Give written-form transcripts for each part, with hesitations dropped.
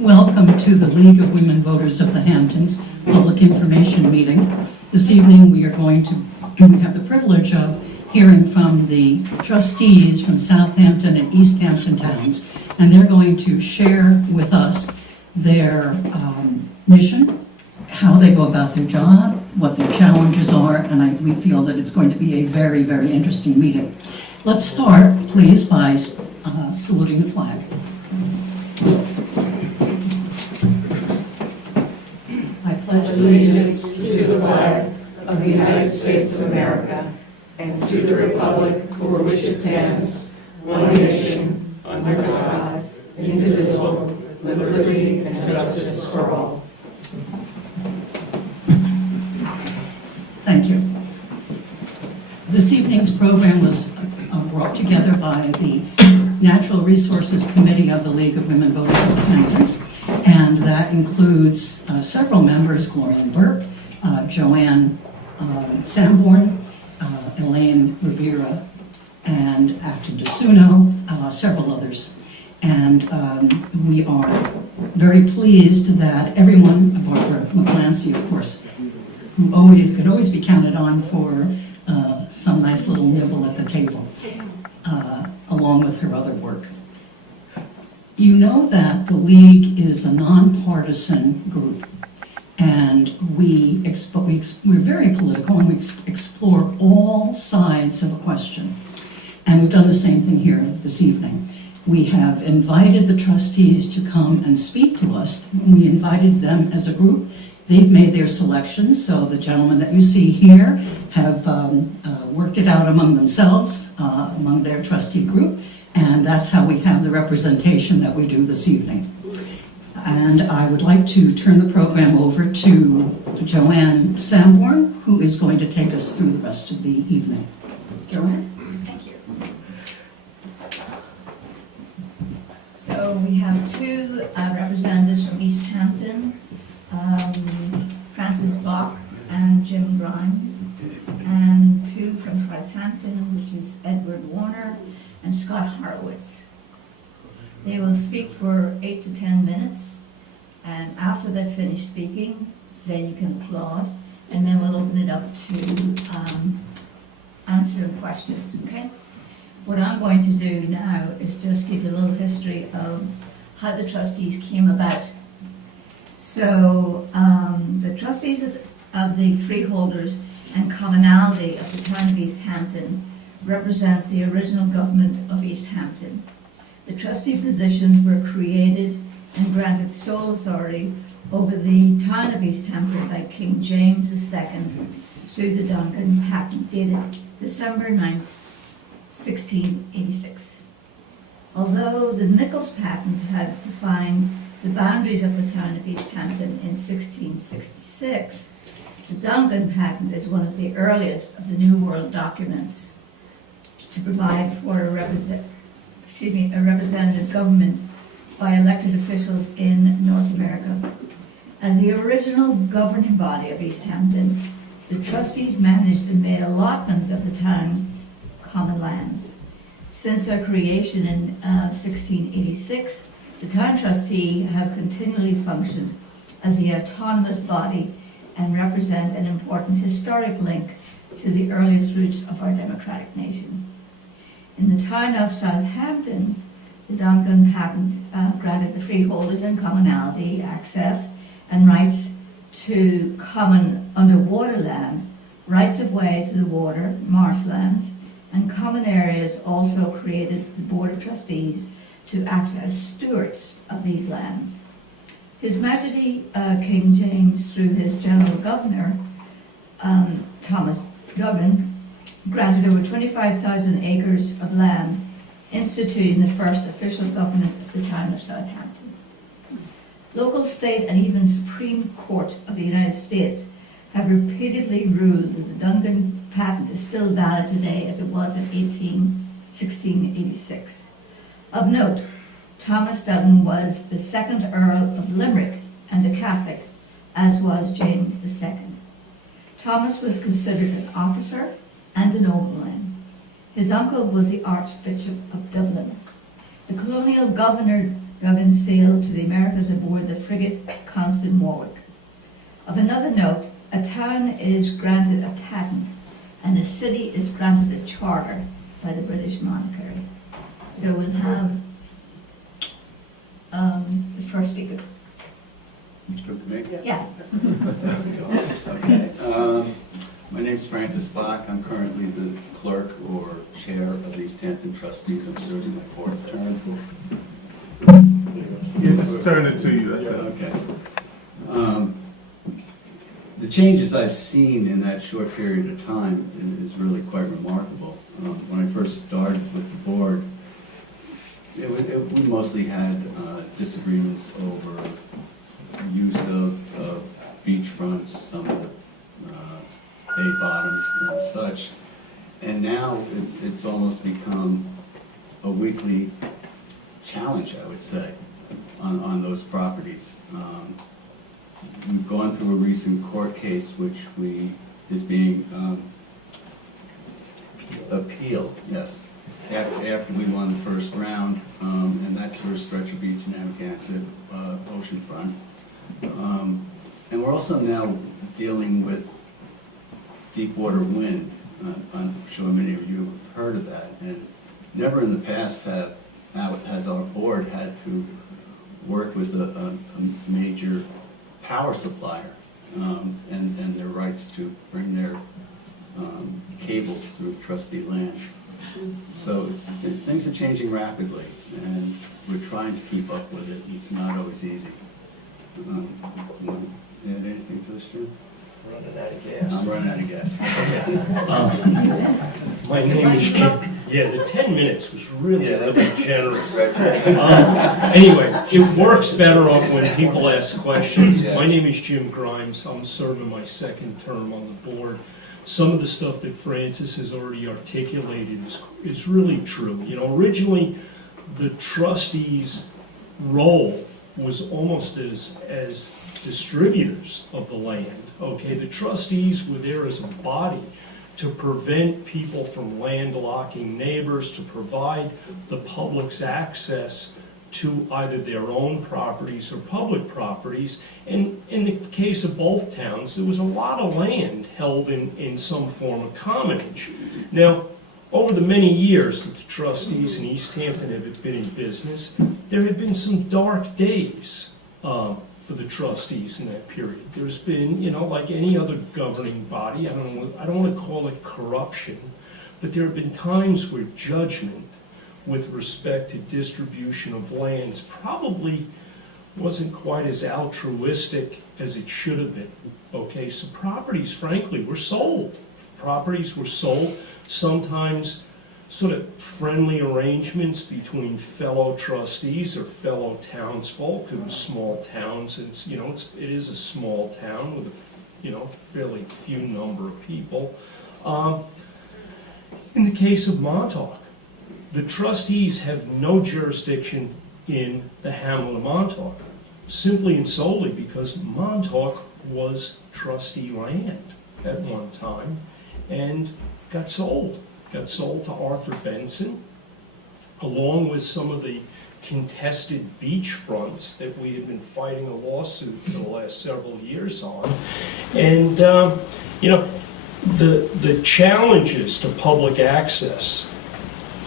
Welcome to the League of Women Voters of the Hamptons Public Information Meeting. This evening we have the privilege of hearing from the trustees from Southampton and East Hampton towns, and they're going to share with us their mission, how they go about their job, what their challenges are, and we feel that it's going to be a very, very interesting meeting. Let's start, please, by saluting the flag. I pledge allegiance to the flag of the United States of America and to the republic for which it stands, one nation, under God, indivisible, with liberty and justice for all. Thank you. This evening's program was brought together by the Natural Resources Committee of the League of Women Voters of the Hamptons, and that includes several members: Gloria Burke, Joanne Sanborn, Elaine Rivera, and Acton DeSuno, several others. And we are very pleased that everyone, Barbara McClancy, of course, who could always be counted on for some nice little nibble at the table, along with her other work. You know that the League is a nonpartisan group, and we're very political, and we explore all sides of a question. And we've done the same thing here this evening. We have invited the trustees to come and speak to us. We invited them as a group. They've made their selections, so the gentlemen that you see here have worked it out among themselves, among their trustee group, and that's how we have the representation that we do this evening. And I would like to turn the program over to Joanne Sanborn, who is going to take us through the rest of the evening. Joanne? Thank you. So we have two representatives from East Hampton, Francis Bach and Jim Grimes, and two from Southampton, which is Edward Warner and Scott Horowitz. They will speak for 8 to 10 minutes, and after they've finished speaking, then you can applaud, and then we'll open it up to answering questions, okay? What I'm going to do now is just give you a little history of how the trustees came about. So the trustees of the freeholders and commonalty of the town of East Hampton represents the original government of East Hampton. The trustee positions were created and granted sole authority over the town of East Hampton by King James II through the Duncan Patent dated December 9th, 1686. Although the Nichols Patent had defined the boundaries of the town of East Hampton in 1666, the Duncan Patent is one of the earliest of the New World documents to provide for a representative government by elected officials in North America. As the original governing body of East Hampton, the trustees managed and made allotments of the town common lands. Since their creation in 1686, the town trustee have continually functioned as the autonomous body and represent an important historic link to the earliest roots of our democratic nation. In the town of Southampton, the Duncan Patent granted the freeholders and commonalty access and rights to common underwater land, rights of way to the water, marshlands, and common areas. Also created the Board of Trustees to act as stewards of these lands. His Majesty King James, through his General Governor, Thomas Duggan, granted over 25,000 acres of land, instituting the first official government of the town of Southampton. Local, state, and even Supreme Court of the United States have repeatedly ruled that the Duncan Patent is still valid today as it was in 1686. Of note, Thomas Duggan was the second Earl of Limerick and a Catholic, as was James II. Thomas was considered an officer and a nobleman. His uncle was the Archbishop of Dublin. The colonial governor Duggan sailed to the Americas aboard the frigate Constant Warwick. Of another note, a town is granted a patent and a city is granted a charter by the British monarchy. So we'll have the first speaker. Good to me? Yes. Okay. My name's Francis Bach. I'm currently the clerk or chair of the East Hampton Trustees. I'm serving my fourth term. Yeah, just turn it to you, that's it. Okay. The changes I've seen in that short period of time is really quite remarkable. When I first started with the board, we mostly had disagreements over use of beachfronts, some of the bay bottoms and such. And now it's almost become a weekly challenge, I would say, on those properties. We've gone through a recent court case which is being appealed, yes, after we won the first round, and that's for Stretcher Beach and Amagansett oceanfront. And we're also now dealing with Deepwater Wind. I'm sure many of you have heard of that, and never in the past has our board had to work with a major power supplier and their rights to bring their cables through trustee land. So things are changing rapidly, and we're trying to keep up with it. It's not always easy. You want to add anything to this, Jim? Running out of gas. I'm running out of gas. My name is Jim. Yeah, the 10 minutes was really generous. Right. Anyway, it works better off when people ask questions. Yeah. My name is Jim Grimes. I'm serving my second term on the board. Some of the stuff that Francis has already articulated is really true. You know, originally, the trustees' role was almost as distributors of the land. Okay, the trustees were there as a body to prevent people from landlocking neighbors, to provide the public's access to either their own properties or public properties. And in the case of both towns, there was a lot of land held in some form of commonage. Now, over the many years that the trustees in East Hampton have been in business, there have been some dark days for the trustees in that period. There's been, you know, like any other governing body, I don't want to call it corruption, but there have been times where judgment with respect to distribution of lands probably wasn't quite as altruistic as it should have been. Okay, so properties, frankly, were sold. Properties were sold, sometimes sort of friendly arrangements between fellow trustees or fellow townsfolk. It was small towns, and it is a small town with a fairly few number of people. In the case of Montauk, the trustees have no jurisdiction in the hamlet of Montauk, simply and solely because Montauk was trustee land at one time and got sold to Arthur Benson, along with some of the contested beachfronts that we had been fighting a lawsuit for the last several years on. And, the challenges to public access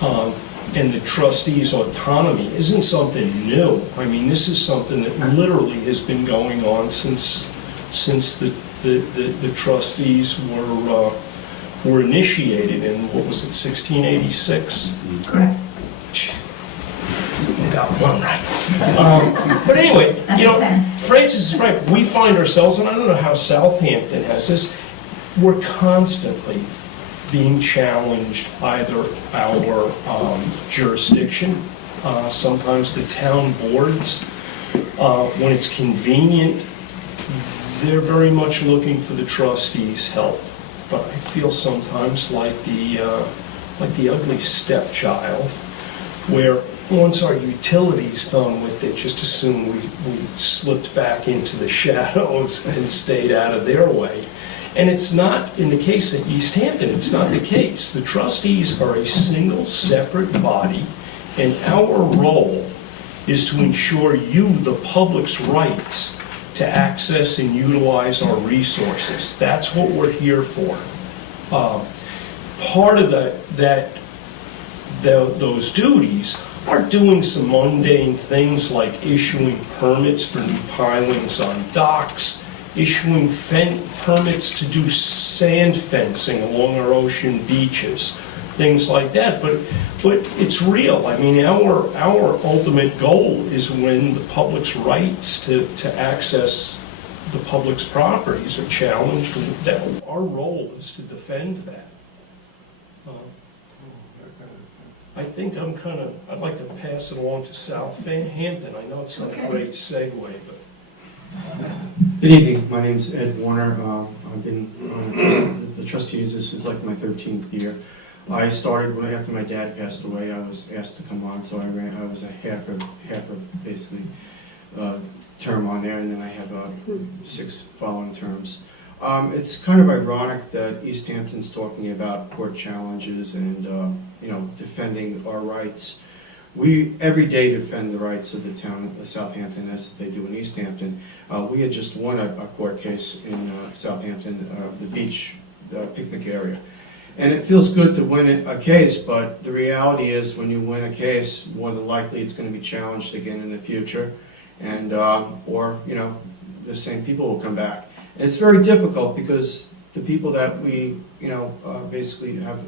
and the trustees' autonomy isn't something new. I mean, this is something that literally has been going on since the trustees were initiated in, what was it, 1686? Correct. Got one right. But anyway, Francis is right. We find ourselves, and I don't know how Southampton has this, we're constantly being challenged, either our jurisdiction, sometimes the town boards, when it's convenient, they're very much looking for the trustees' help. But I feel sometimes like the ugly stepchild, where once our utility's done with it, just as soon we slipped back into the shadows and stayed out of their way. And it's not, in the case of East Hampton, it's not the case. The trustees are a single, separate body, and our role is to ensure you, the public's rights to access and utilize our resources. That's what we're here for. Part of those duties are doing some mundane things like issuing permits for new pilings on docks, issuing permits to do sand fencing along our ocean beaches, things like that. But it's real. I mean, our ultimate goal is when the public's rights to access the public's properties are challenged, that our role is to defend that. I think I'd like to pass it along to Southampton. I know it's not a great segue, but. Good evening, my name is Ed Warner. I've been on the trustees, this is like my 13th year. I started when after my dad passed away. I was asked to come on, so I was a half of basically term on there, and then I have 6 following terms. It's kind of ironic that East Hampton's talking about court challenges and defending our rights. We every day defend the rights of the town of Southampton as they do in East Hampton. We had just won a court case in Southampton, the beach, the picnic area. And it feels good to win a case, but the reality is when you win a case, more than likely it's going to be challenged again in the future, and or the same people will come back. And it's very difficult because the people that we basically have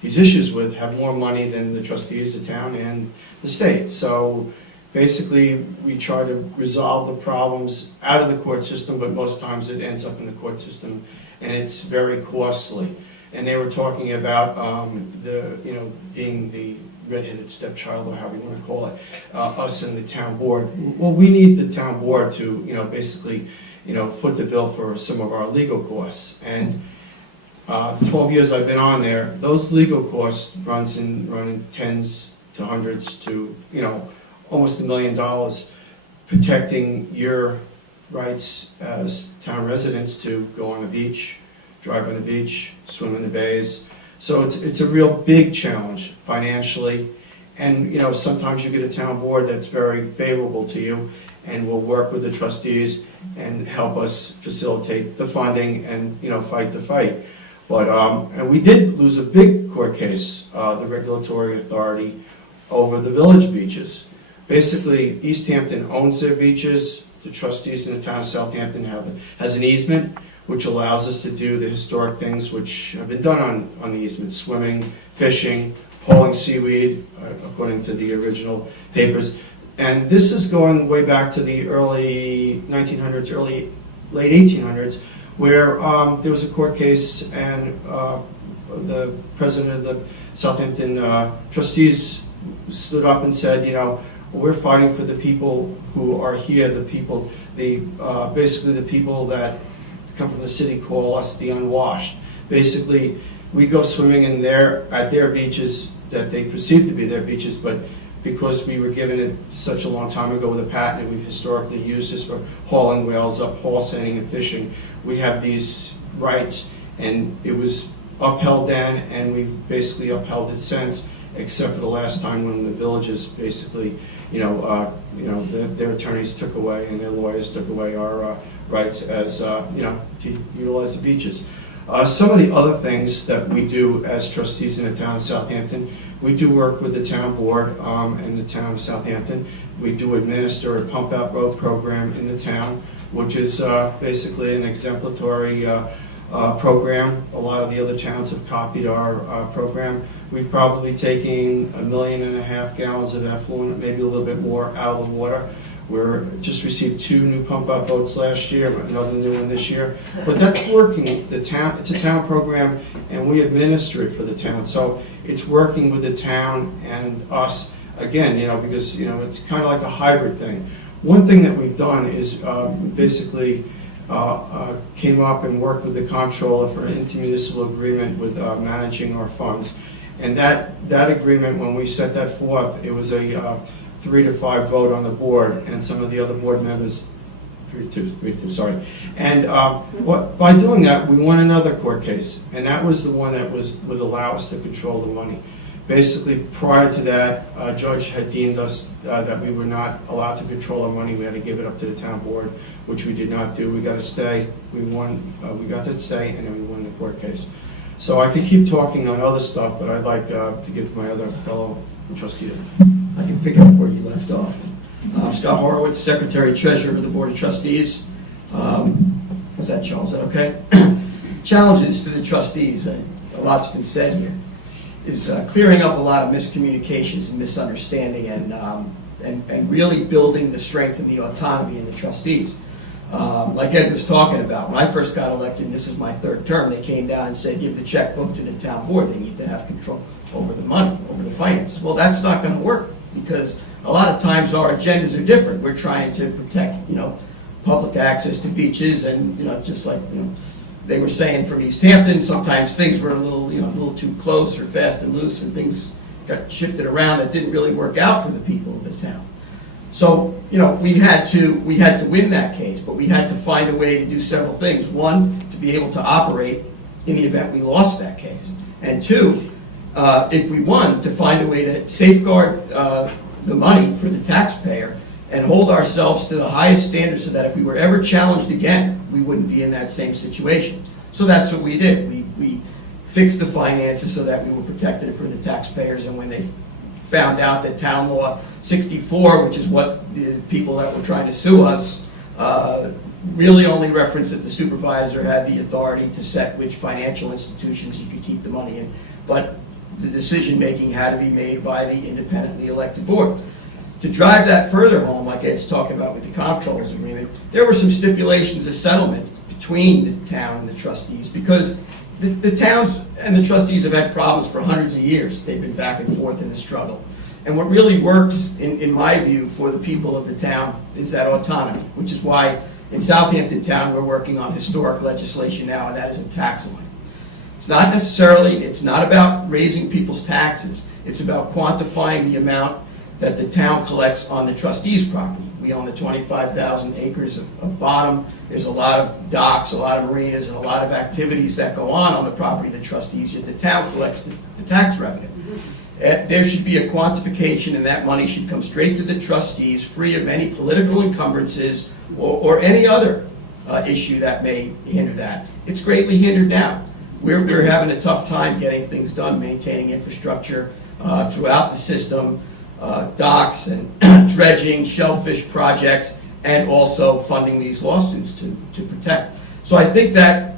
these issues with have more money than the trustees, the town, and the state. So basically we try to resolve the problems out of the court system, but most times it ends up in the court system, and it's very costly. And they were talking about being the red-headed stepchild, or however you want to call it, us and the town board. Well, we need the town board to basically foot the bill for some of our legal costs. And 12 years I've been on there, those legal costs run in tens to hundreds to almost $1 million, protecting your rights as town residents to go on the beach, drive on the beach, swim in the bays. So it's a real big challenge financially, and sometimes you get a town board that's very favorable to you and will work with the trustees and help us facilitate the funding and fight the fight. But and we did lose a big court case, the regulatory authority over the village beaches. Basically, East Hampton owns their beaches. The trustees in the town of Southampton has an easement, which allows us to do the historic things which have been done on the easement: swimming, fishing, hauling seaweed, according to the original papers. And this is going way back to the early 1900s, late 1800s, where there was a court case, and the president of the Southampton trustees stood up and said, we're fighting for the people who are here, basically the people that come from the city call us the unwashed. Basically, we go swimming at their beaches that they perceive to be their beaches, but because we were given it such a long time ago with a patent, and we've historically used this for hauling whales up, haul sending and fishing, we have these rights, and it was upheld then, and we've basically upheld it since, except for the last time when the villages basically, their attorneys took away and their lawyers took away our rights as, to utilize the beaches. Some of the other things that we do as trustees in the town of Southampton, we do work with the town board in the town of Southampton. We do administer a pump out road program in the town, which is basically an exemplary program. A lot of the other towns have copied our program. We've probably taken 1.5 million gallons of effluent, maybe a little bit more, out of the water. We're just received 2 new pump out boats last year, another new one this year. But that's working. It's a town program, and we administer it for the town. So it's working with the town and us again, because it's kind of like a hybrid thing. One thing that we've done is basically came up and worked with the comptroller for an intermunicipal agreement with managing our funds. And that agreement, when we set that forth, it was a 3-5 vote on the board, and some of the other board members, 3-2, sorry. And by doing that, we won another court case, and that was the one that would allow us to control the money. Basically, prior to that, a judge had deemed us that we were not allowed to control our money. We had to give it up to the town board, which we did not do. We got a stay. We won. We got that stay, and then we won the court case. So I could keep talking on other stuff, but I'd like to give my other fellow trustee. I can pick up where you left off. Scott Horowitz, Secretary Treasurer of the Board of Trustees. Is that Charles? Is that okay? Challenges to the trustees, a lot's been said here, is clearing up a lot of miscommunications and misunderstanding and really building the strength and the autonomy in the trustees. Like Ed was talking about, when I first got elected, and this is my third term, they came down and said, give the checkbook to the town board. They need to have control over the money, over the finances. Well, that's not going to work because a lot of times our agendas are different. We're trying to protect, public access to beaches and, just like, they were saying from East Hampton, sometimes things were a little too close or fast and loose and things got shifted around that didn't really work out for the people of the town. So, we had to win that case, but we had to find a way to do several things. One, to be able to operate in the event we lost that case. And two, if we won, to find a way to safeguard the money for the taxpayer and hold ourselves to the highest standards so that if we were ever challenged again, we wouldn't be in that same situation. So that's what we did. We fixed the finances so that we were protected for the taxpayers, and when they found out that Town Law 64, which is what the people that were trying to sue us, really only referenced that the supervisor had the authority to set which financial institutions you could keep the money in, but the decision-making had to be made by the independently elected board. To drive that further home, like Ed's talking about with the comptroller's agreement, there were some stipulations of settlement between the town and the trustees because the towns and the trustees have had problems for hundreds of years. They've been back and forth in the struggle. And what really works, in my view, for the people of the town is that autonomy, which is why in Southampton Town we're working on historic legislation now, and that is a tax levy. It's not about raising people's taxes. It's about quantifying the amount that the town collects on the trustees' property. We own the 25,000 acres of bottom. There's a lot of docks, a lot of marinas, and a lot of activities that go on the property of the trustees, yet the town collects the tax revenue. There should be a quantification, and that money should come straight to the trustees, free of any political encumbrances or any other issue that may hinder that. It's greatly hindered now. We're having a tough time getting things done, maintaining infrastructure throughout the system, docks and dredging, shellfish projects, and also funding these lawsuits to protect. So I think that,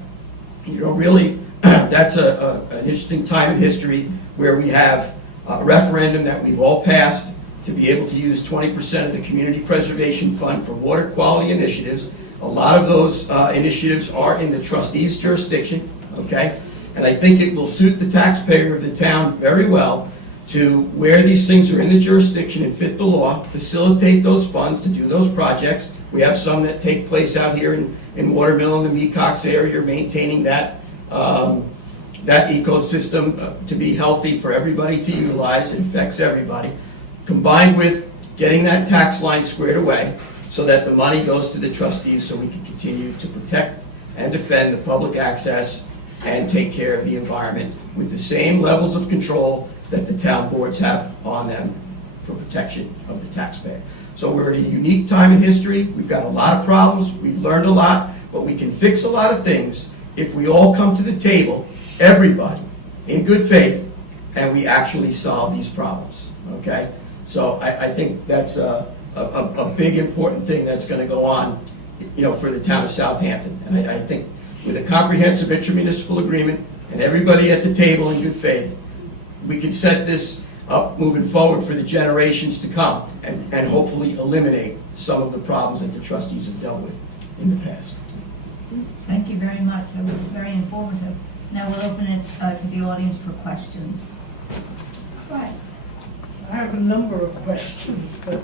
really, that's an interesting time in history where we have a referendum that we've all passed to be able to use 20% of the Community Preservation Fund for water quality initiatives. A lot of those initiatives are in the trustees' jurisdiction, okay? And I think it will suit the taxpayer of the town very well to where these things are in the jurisdiction and fit the law, facilitate those funds to do those projects. We have some that take place out here in Watermill and the Mecox area, maintaining that ecosystem to be healthy for everybody to utilize. It affects everybody. Combined with getting that tax line squared away so that the money goes to the trustees so we can continue to protect and defend the public access and take care of the environment with the same levels of control that the town boards have on them for protection of the taxpayer. So we're in a unique time in history. We've got a lot of problems. We've learned a lot, but we can fix a lot of things if we all come to the table, everybody, in good faith, and we actually solve these problems, okay? So I think that's a big important thing that's going to go on, for the town of Southampton. And I think with a comprehensive intermunicipal agreement and everybody at the table in good faith, we can set this up moving forward for the generations to come and hopefully eliminate some of the problems that the trustees have dealt with in the past. Thank you very much. That was very informative. Now we'll open it to the audience for questions. Right. I have a number of questions, but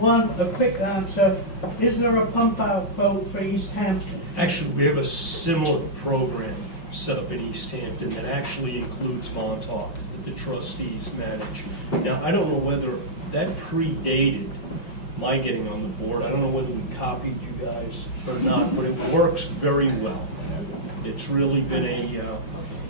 one, a quick answer. Is there a pump-out boat for East Hampton? Actually, we have a similar program set up in East Hampton that actually includes Montauk that the trustees manage. Now, I don't know whether that predated my getting on the board. I don't know whether we copied you guys or not, but it works very well. It's really been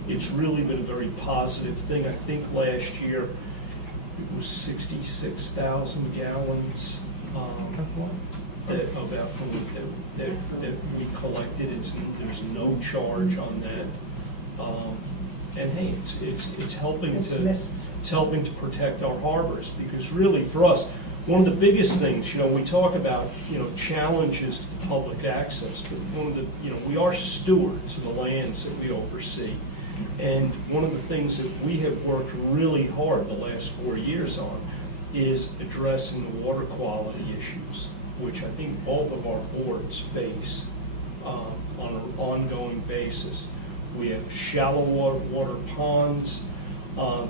it's really been a very positive thing. I think last year it was 66,000 gallons of effluent that we collected. There's no charge on that. And hey, it's helping to protect our harbors, because really for us, one of the biggest things, we talk about, challenges to the public access, but one of the, we are stewards of the lands that we oversee. And one of the things that we have worked really hard the last 4 years on is addressing the water quality issues, which I think both of our boards face on an ongoing basis. We have shallow water ponds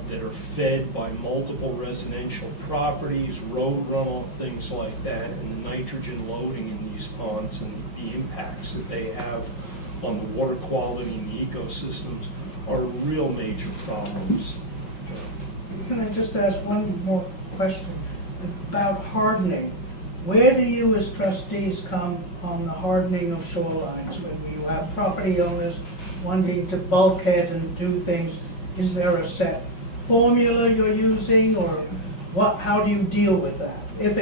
that are fed by multiple residential properties, road runoff, things like that, and the nitrogen loading in these ponds and the impacts that they have on the water quality and the ecosystems are real major problems. Can I just ask one more question about hardening? Where do you as trustees come on the hardening of shorelines? When you have property owners wanting to bulkhead and do things, is there a set formula you're using, or how do you deal with that? And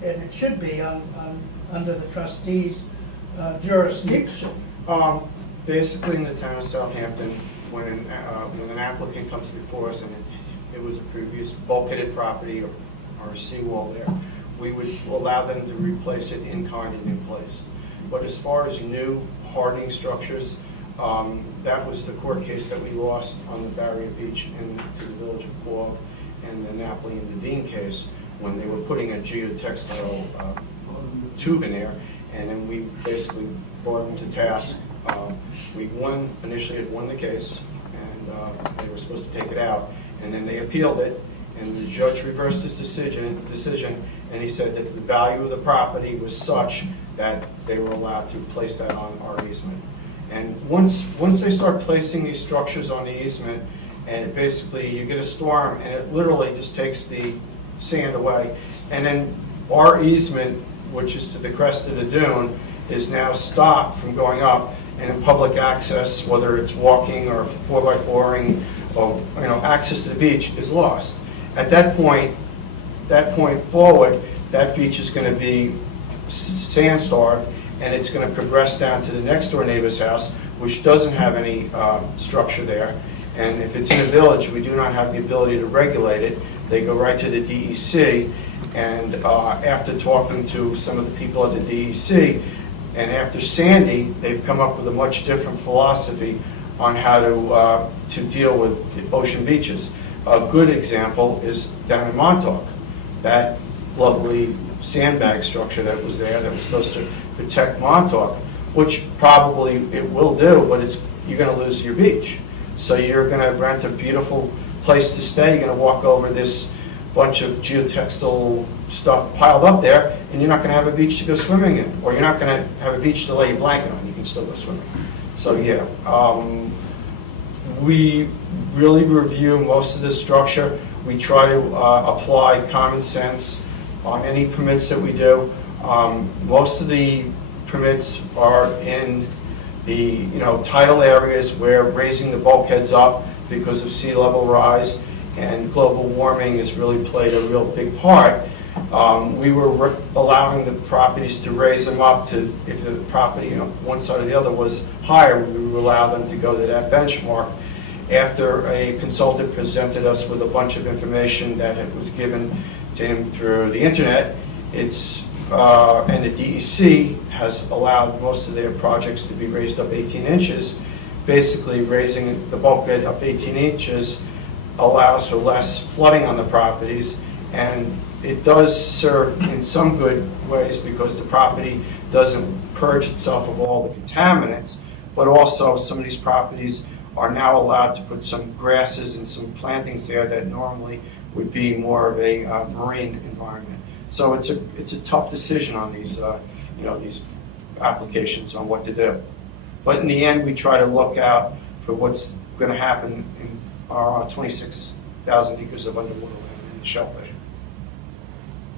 it should be under the trustees' jurisdiction. Basically, in the town of Southampton, when an applicant comes before us and it was a previous bulkheaded property or a seawall there, we would allow them to replace it in kind and in place. But as far as new hardening structures, that was the court case that we lost on the Barrier Beach into the village of Quogue, and the Napoli and Devine case, when they were putting a geotextile tube in there, and then we basically brought them to task. We initially had won the case, and they were supposed to take it out, and then they appealed it, and the judge reversed his decision, and he said that the value of the property was such that they were allowed to place that on our easement. And once they start placing these structures on the easement, and basically you get a storm, and it literally just takes the sand away, and then our easement, which is to the crest of the dune, is now stopped from going up, and in public access, whether it's walking or 4x4ing, or access to the beach is lost. At that point forward, that beach is going to be sand-starved, and it's going to progress down to the next door neighbor's house, which doesn't have any structure there. And if it's in a village, we do not have the ability to regulate it. They go right to the DEC, and after talking to some of the people at the DEC, and after Sandy, they've come up with a much different philosophy on how to deal with the ocean beaches. A good example is down in Montauk. That lovely sandbag structure that was there that was supposed to protect Montauk, which probably it will do, but you're going to lose your beach. So you're going to rent a beautiful place to stay. You're going to walk over this bunch of geotextile stuff piled up there, and you're not going to have a beach to go swimming in, or you're not going to have a beach to lay your blanket on. You can still go swimming. So yeah, we really review most of this structure. We try to apply common sense on any permits that we do. Most of the permits are in the tidal areas where raising the bulkheads up because of sea level rise and global warming has really played a real big part. We were allowing the properties to raise them up to, if the property, one side or the other was higher, we would allow them to go to that benchmark. After a consultant presented us with a bunch of information that it was given to him through the internet, and the DEC has allowed most of their projects to be raised up 18 inches. Basically, raising the bulkhead up 18 inches allows for less flooding on the properties, and it does serve in some good ways because the property doesn't purge itself of all the contaminants, but also some of these properties are now allowed to put some grasses and some plantings there that normally would be more of a marine environment. So it's a tough decision on these these applications on what to do. But in the end, we try to look out for what's going to happen in our 26,000 acres of underwater land in the shellfish.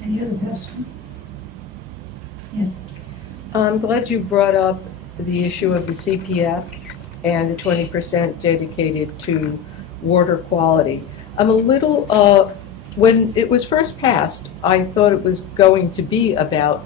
Any other question? Yes. I'm glad you brought up the issue of the CPF. and the 20% dedicated to water quality. I'm a little, when it was first passed, I thought it was going to be about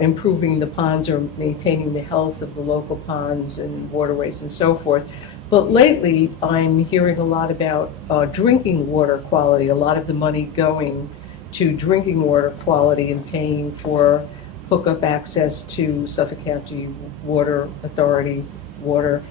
improving the ponds or maintaining the health of the local ponds and waterways and so forth. But lately, I'm hearing a lot about drinking water quality, a lot of the money going to drinking water quality and paying for hookup access to Suffolk County Water Authority water.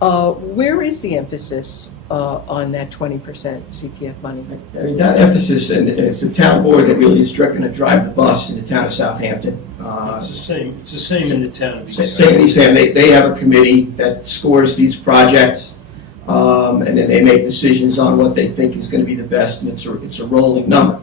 Where is the emphasis on that 20% CPF money? I mean, that emphasis, and it's the town board that really is going to drive the bus in the town of Southampton. It's the same in the town of East Hampton. Same in East Hampton. They have a committee that scores these projects, and then they make decisions on what they think is going to be the best, and it's a rolling number.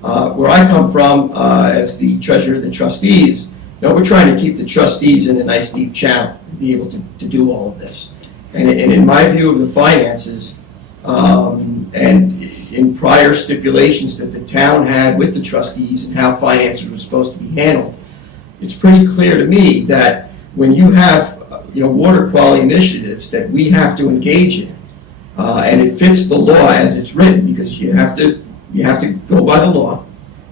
Where I come from, as the treasurer of the trustees, we're trying to keep the trustees in a nice deep channel and be able to do all of this. And in my view of the finances, and in prior stipulations that the town had with the trustees and how finances were supposed to be handled, it's pretty clear to me that when you have water quality initiatives that we have to engage in, and it fits the law as it's written, because you have to go by the law,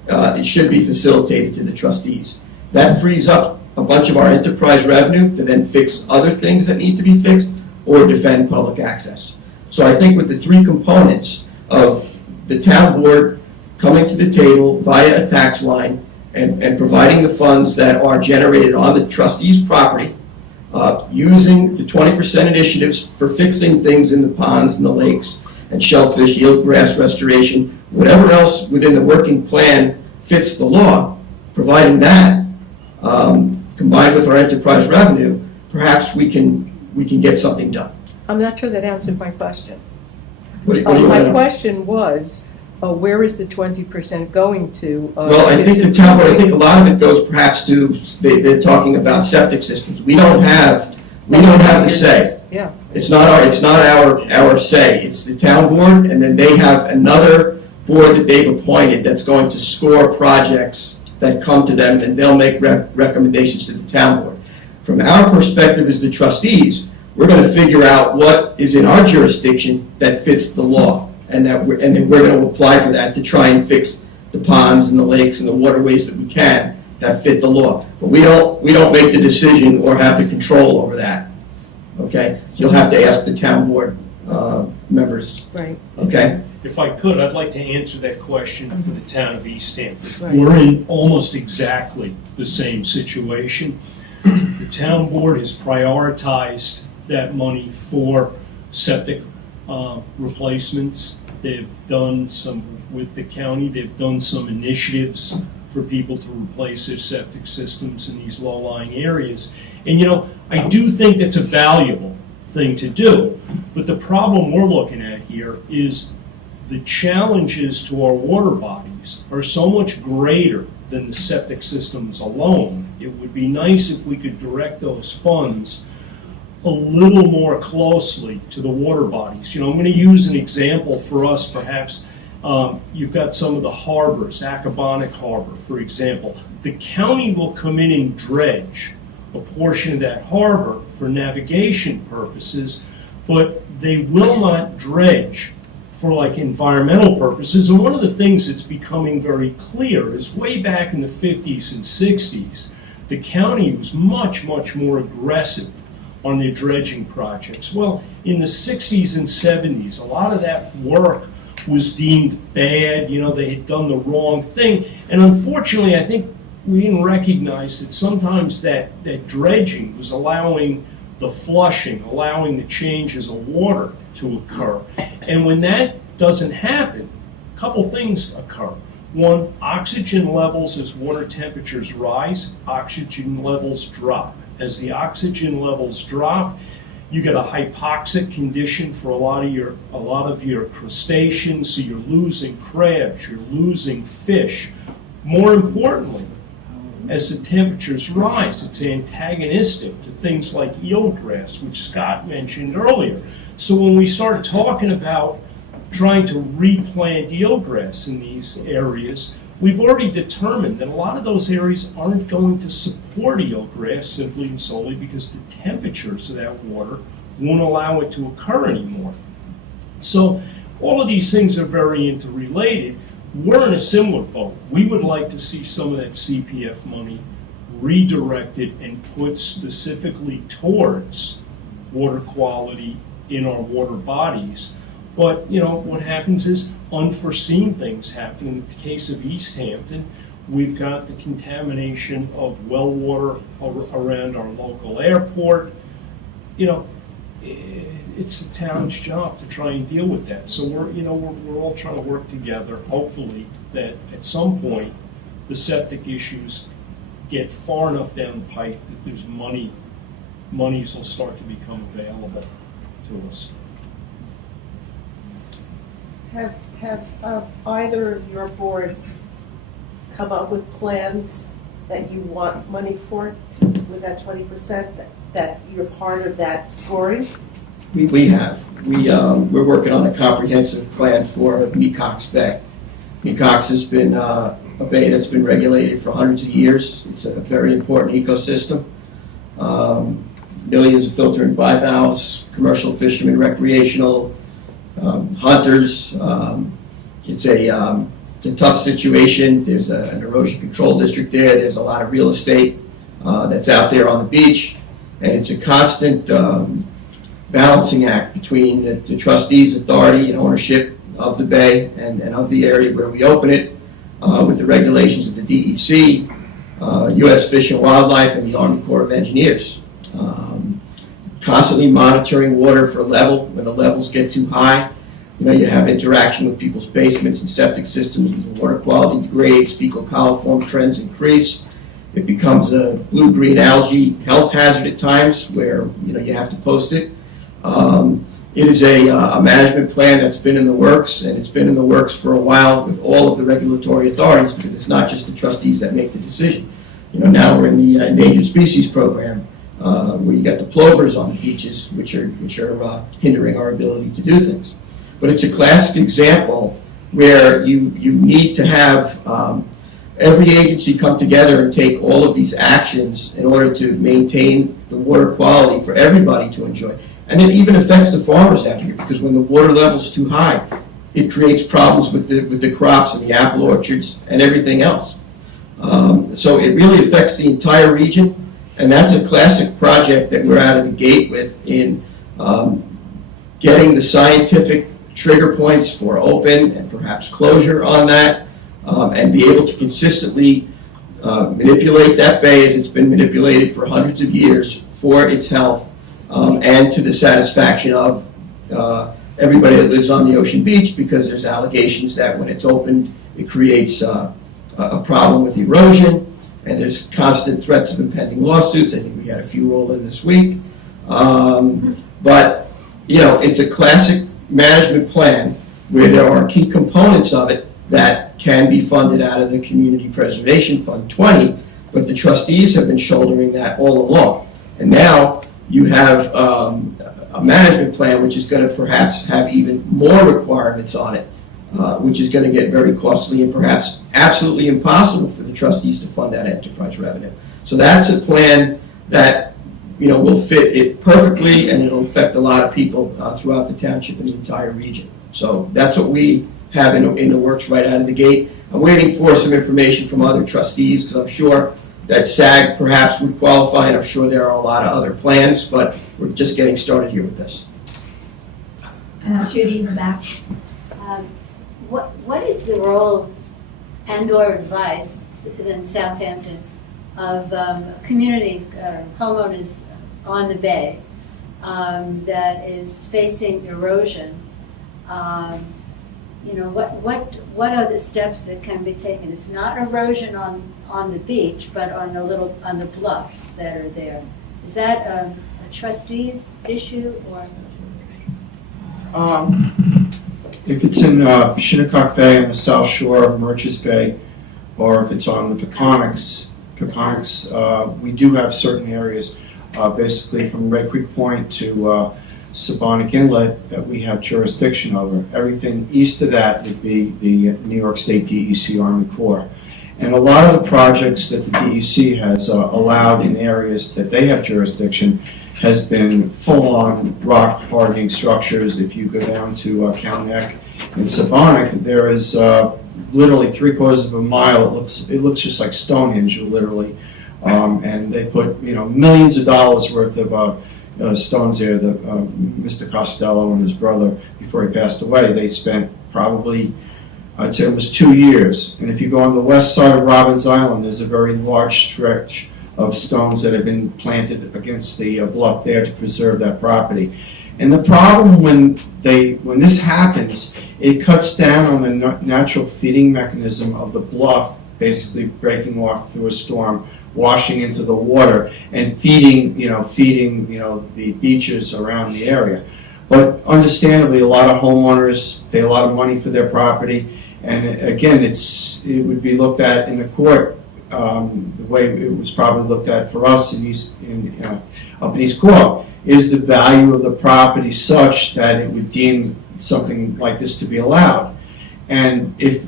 it should be facilitated to the trustees. That frees up a bunch of our enterprise revenue to then fix other things that need to be fixed or defend public access. So I think with the three components of the town board coming to the table via a tax line and providing the funds that are generated on the trustees' property, using the 20% initiatives for fixing things in the ponds and the lakes and shellfish, eelgrass restoration, whatever else within the working plan fits the law, providing that, combined with our enterprise revenue, perhaps we can get something done. I'm not sure that answered my question. What do you want My to know? question was, where is the 20% going to? Well, I think the town, I think a lot of it goes perhaps to, they're talking about septic systems. We don't have the say. Yeah. It's not our say. It's the town board, and then they have another board that they've appointed that's going to score projects that come to them, and they'll make recommendations to the town board. From our perspective as the trustees, we're going to figure out what is in our jurisdiction that fits the law, and then we're going to apply for that to try and fix the ponds and the lakes and the waterways that we can that fit the law. But we don't make the decision or have the control over that. Okay, you'll have to ask the town board members. Right. Okay. If I could, I'd like to answer that question for the town of East Hampton. Right. We're in almost exactly the same situation. The town board has prioritized that money for septic replacements. They've done some, with the county, they've done some initiatives for people to replace their septic systems in these low-lying areas. And I do think that's a valuable thing to do, but the problem we're looking at here is the challenges to our water bodies are so much greater than the septic systems alone. It would be nice if we could direct those funds a little more closely to the water bodies. I'm going to use an example for us, perhaps. You've got some of the harbors, Accabonac Harbor, for example. The county will come in and dredge a portion of that harbor for navigation purposes, but they will not dredge for environmental purposes. And one of the things that's becoming very clear is way back in the 50s and 60s, the county was much, much more aggressive on their dredging projects. Well, in the 60s and 70s, a lot of that work was deemed bad. They had done the wrong thing. And unfortunately, I think we didn't recognize that sometimes that dredging was allowing the flushing, allowing the changes of water to occur. And when that doesn't happen, a couple things occur. One, oxygen levels, as water temperatures rise, oxygen levels drop. As the oxygen levels drop, you get a hypoxic condition for a lot of your crustaceans, so you're losing crabs, you're losing fish. More importantly, as the temperatures rise, it's antagonistic to things like eelgrass, which Scott mentioned earlier. So when we start talking about trying to replant eelgrass in these areas, we've already determined that a lot of those areas aren't going to support eelgrass simply and solely because the temperatures of that water won't allow it to occur anymore. So all of these things are very interrelated. We're in a similar boat. We would like to see some of that CPF money redirected and put specifically towards water quality in our water bodies. But, you know, what happens is unforeseen things happen. In the case of East Hampton, we've got the contamination of well water around our local airport. You know, it's the town's job to try and deal with that. So we're all trying to work together, hopefully, that at some point, the septic issues get far enough down the pipe that there's monies will start to become available to us. Have either of your boards come up with plans that you want money for, with that 20%, that you're part of that scoring? We have. We're working on a comprehensive plan for Mecox Bay. Mecox has been a bay that's been regulated for hundreds of years. It's a very important ecosystem. Millions of filtering bivalves, commercial fishermen, recreational, hunters. It's a tough situation. There's an erosion control district there. There's a lot of real estate that's out there on the beach. And it's a constant balancing act between the trustees' authority and ownership of the bay and of the area where we open it, with the regulations of the DEC, U.S. Fish and Wildlife, and the Army Corps of Engineers. Constantly monitoring water for level. When the levels get too high, you have interaction with people's basements and septic systems. The water quality degrades, fecal coliform trends increase. It becomes a blue-green algae health hazard at times where you have to post it. It is a management plan that's been in the works, and it's been in the works for a while with all of the regulatory authorities, because it's not just the trustees that make the decision. Now we're in the endangered species program, where you got the plovers on the beaches, which are hindering our ability to do things. But it's a classic example where you need to have every agency come together and take all of these actions in order to maintain the water quality for everybody to enjoy. And it even affects the farmers out here, because when the water level's too high, it creates problems with the crops and the apple orchards and everything else. So it really affects the entire region, and that's a classic project that we're out of the gate with in getting the scientific trigger points for open and perhaps closure on that, and be able to consistently manipulate that bay as it's been manipulated for hundreds of years for its health, and to the satisfaction of everybody that lives on the ocean beach, because there's allegations that when it's opened, it creates a problem with erosion, and there's constant threats of impending lawsuits. I think we had a few roll in this week. But, it's a classic management plan where there are key components of it that can be funded out of the Community Preservation Fund 20, but the trustees have been shouldering that all along. And now you have a management plan which is going to perhaps have even more requirements on it, which is going to get very costly and perhaps absolutely impossible for the trustees to fund that enterprise revenue. So that's a plan that will fit it perfectly, and it'll affect a lot of people throughout the township and the entire region. So that's what we have in the works right out of the gate. I'm waiting for some information from other trustees, because I'm sure that SAG perhaps would qualify, and I'm sure there are a lot of other plans, but we're just getting started here with this. Judy in the back. What is the role and/or advice in Southampton of community homeowners on the bay that is facing erosion? What are the steps that can be taken? It's not erosion on the beach, but on the bluffs that are there. Is that a trustees issue, or? If it's in Shinnecock Bay on the South Shore of Murchis Bay, or if it's on the Peconics, we do have certain areas, basically from Red Creek Point to Sabonic Inlet, that we have jurisdiction over. Everything east of that would be the New York State DEC Army Corps. And a lot of the projects that the DEC has allowed in areas that they have jurisdiction has been full-on rock hardening structures. If you go down to Calneck and Savonic, there is literally 3/4 of a mile. It looks just like Stonehenge, literally. And they put millions of dollars worth of stones there. Mr. Costello and his brother, before he passed away, they spent probably, I'd say, almost 2 years. And if you go on the west side of Robbins Island, there's a very large stretch of stones that have been planted against the bluff there to preserve that property. And the problem when this happens, it cuts down on the natural feeding mechanism of the bluff, basically breaking off through a storm, washing into the water, and feeding the beaches around the area. But understandably, a lot of homeowners pay a lot of money for their property, and again, it would be looked at in the court the way it was probably looked at for us up in East Cork. Is the value of the property such that it would deem something like this to be allowed? And if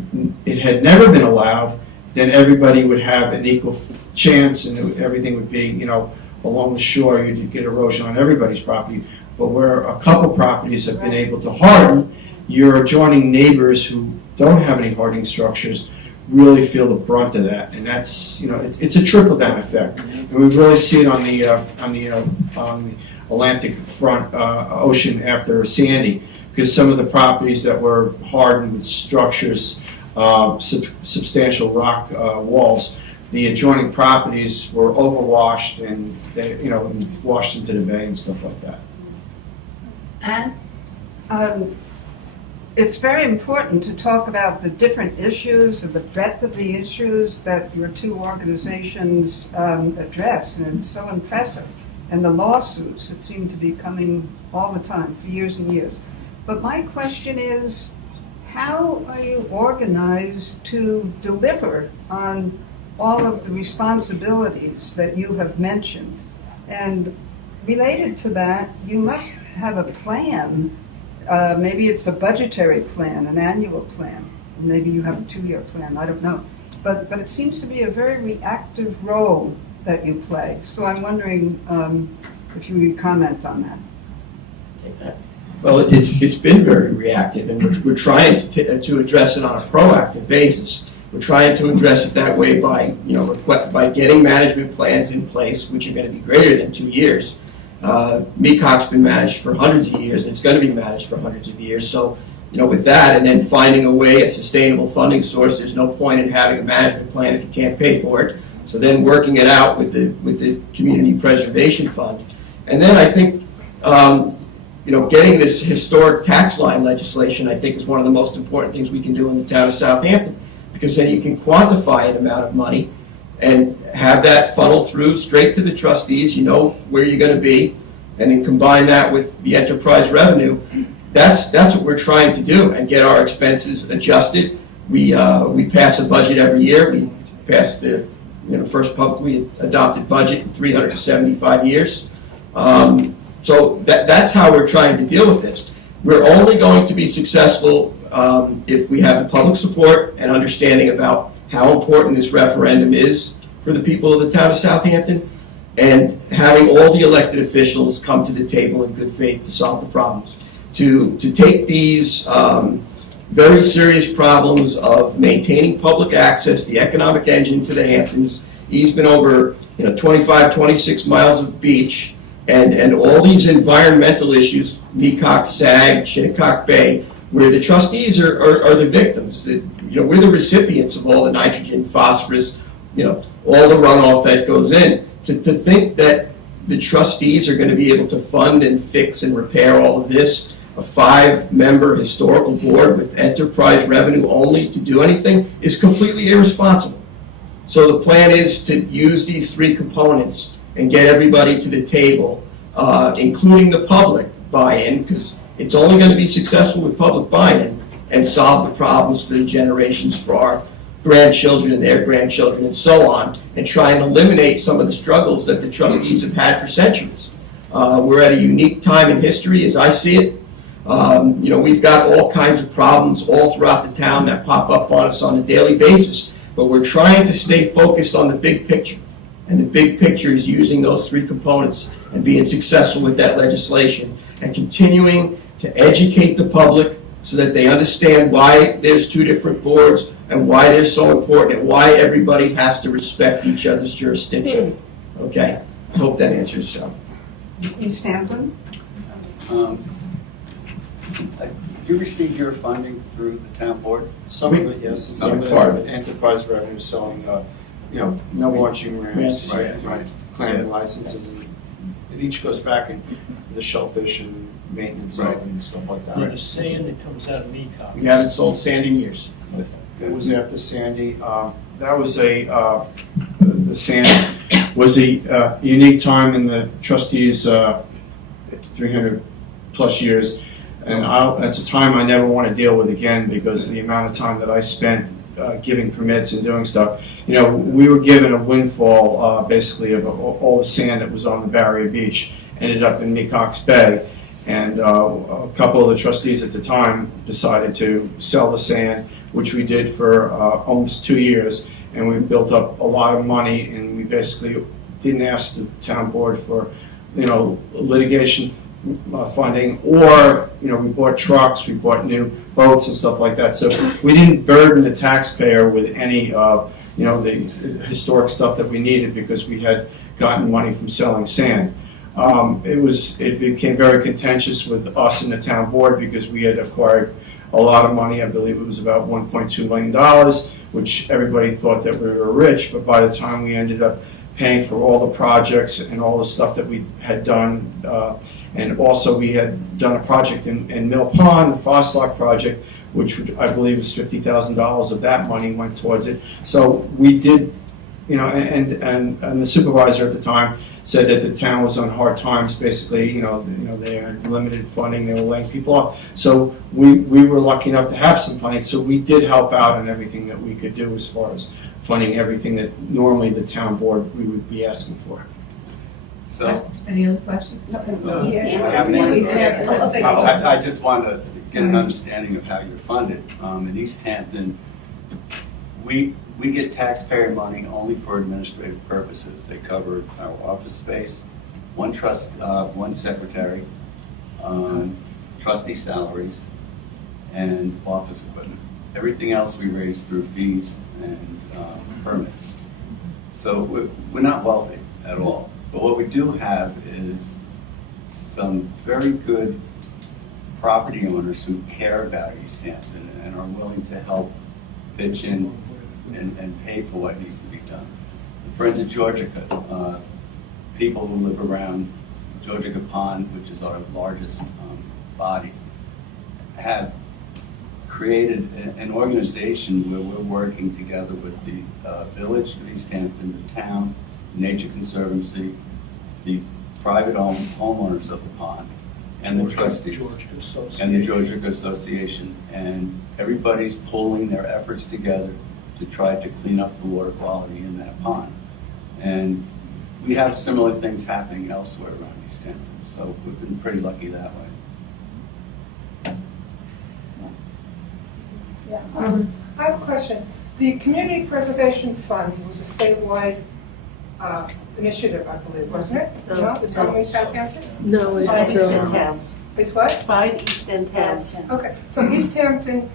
it had never been allowed, then everybody would have an equal chance, and everything would be, along the shore. You'd get erosion on everybody's property. But where a couple properties have been able to harden, your adjoining neighbors who don't have any hardening structures really feel the brunt of that, and that's it's a trickle down effect, and we really see it on the Atlantic front ocean after Sandy, because some of the properties that were hardened with structures, substantial rock walls, the adjoining properties were overwashed and they washed into the bay and stuff like that. And It's very important to talk about the different issues and the breadth of the issues that your two organizations address, and it's so impressive. And the lawsuits that seem to be coming all the time for years and years. But my question is, how are you organized to deliver on all of the responsibilities that you have mentioned? And related to that, you must have a plan. Maybe it's a budgetary plan, an annual plan. Maybe you have a 2-year plan, I don't know. But it seems to be a very reactive role that you play. So I'm wondering if you would comment on that. Well, it's been very reactive, and we're trying to address it on a proactive basis. We're trying to address it that way by getting management plans in place, which are going to be greater than 2 years. MECOC's been managed for hundreds of years, and it's going to be managed for hundreds of years. So, with that, and then finding a way, a sustainable funding source, there's no point in having a management plan if you can't pay for it. So then working it out with the Community Preservation Fund. And then I think, getting this historic tax line legislation, I think, is one of the most important things we can do in the town of Southampton, because then you can quantify an amount of money and have that funnel through straight to the trustees. You know where you're going to be, and then combine that with the enterprise revenue. That's what we're trying to do, and get our expenses adjusted. We pass a budget every year. We pass the first publicly adopted budget in 375 years. So that's how we're trying to deal with this. We're only going to be successful if we have the public support and understanding about how important this referendum is for the people of the town of Southampton, and having all the elected officials come to the table in good faith to solve the problems. To take these very serious problems of maintaining public access, the economic engine to the Hamptons, easement over 25, 26 miles of beach, and all these environmental issues, MECOC, SAG, Shinnecock Bay, where the trustees are the victims. We're the recipients of all the nitrogen, phosphorus, all the runoff that goes in. To think that the trustees are going to be able to fund and fix and repair all of this, a 5-member historical board with enterprise revenue only to do anything, is completely irresponsible. So the plan is to use these 3 components and get everybody to the table, including the public buy-in, because it's only going to be successful with public buy-in, and solve the problems for the generations, for our grandchildren and their grandchildren and so on, and try and eliminate some of the struggles that the trustees have had for centuries. We're at a unique time in history, as I see it. We've got all kinds of problems all throughout the town that pop up on us on a daily basis, but we're trying to stay focused on the big picture. And the big picture is using those 3 components and being successful with that legislation and continuing to educate the public so that they understand why there's two different boards and why they're so important and why everybody has to respect each other's jurisdiction. Okay? I hope that answers East Hampton? You received your funding through the town board? Some of it, yes, and some of Part of it, enterprise revenue, selling, no launching ramps, Right. clamming licenses, and it each goes back in the shellfish and maintenance of it and stuff like The that. sand that comes out of Mecox. We haven't sold sand in years. It was after Sandy. That was the sand was a unique time in the trustees' 300 plus years. And it's a time I never want to deal with again because of the amount of time that I spent giving permits and doing stuff. We were given a windfall basically of all the sand that was on the Barrier Beach ended up in Mecox Bay. And a couple of the trustees at the time decided to sell the sand, which we did for almost 2 years. And we built up a lot of money, and we basically didn't ask the town board for, litigation funding, or we bought trucks, we bought new boats and stuff like that. So we didn't burden the taxpayer with any of the historic stuff that we needed because we had gotten money from selling sand. It became very contentious with us and the town board because we had acquired a lot of money. I believe it was about $1.2 million, which everybody thought that we were rich, but by the time we ended up paying for all the projects and all the stuff that we had done, and also we had done a project in Mill Pond, the Foslock project, which I believe was $50,000 of that money went towards it. So we did, and the supervisor at the time said that the town was on hard times. Basically, they had limited funding, they were laying people off. So we were lucky enough to have some funding. So we did help out in everything that we could do as far as funding everything that normally the town board we would be asking for. So, Any other questions? I have an answer. I just want to get an understanding of how you're funded. In East Hampton, we get taxpayer money only for administrative purposes. They cover our office space, one secretary, trustee salaries, and office equipment. Everything else we raise through fees and permits. So we're not wealthy at all. But what we do have is some very good property owners who care about East Hampton and are willing to help pitch in and pay for what needs to be done. The Friends of Georgica, people who live around Georgica Pond, which is our largest body, have created an organization where we're working together with the village of East Hampton, the town, Nature Conservancy, the private homeowners of the pond, and the trustees, and the Georgica Association. And everybody's pulling their efforts together to try to clean up the water quality in that pond. And we have similar things happening elsewhere around East Hampton, so we've been pretty lucky that way. Yeah. I have a question. The Community Preservation Fund was a statewide initiative, I believe, wasn't it? No, it's only Southampton? No, it's, 5 East End towns. It's what? 5 East End towns. Okay, so East Hampton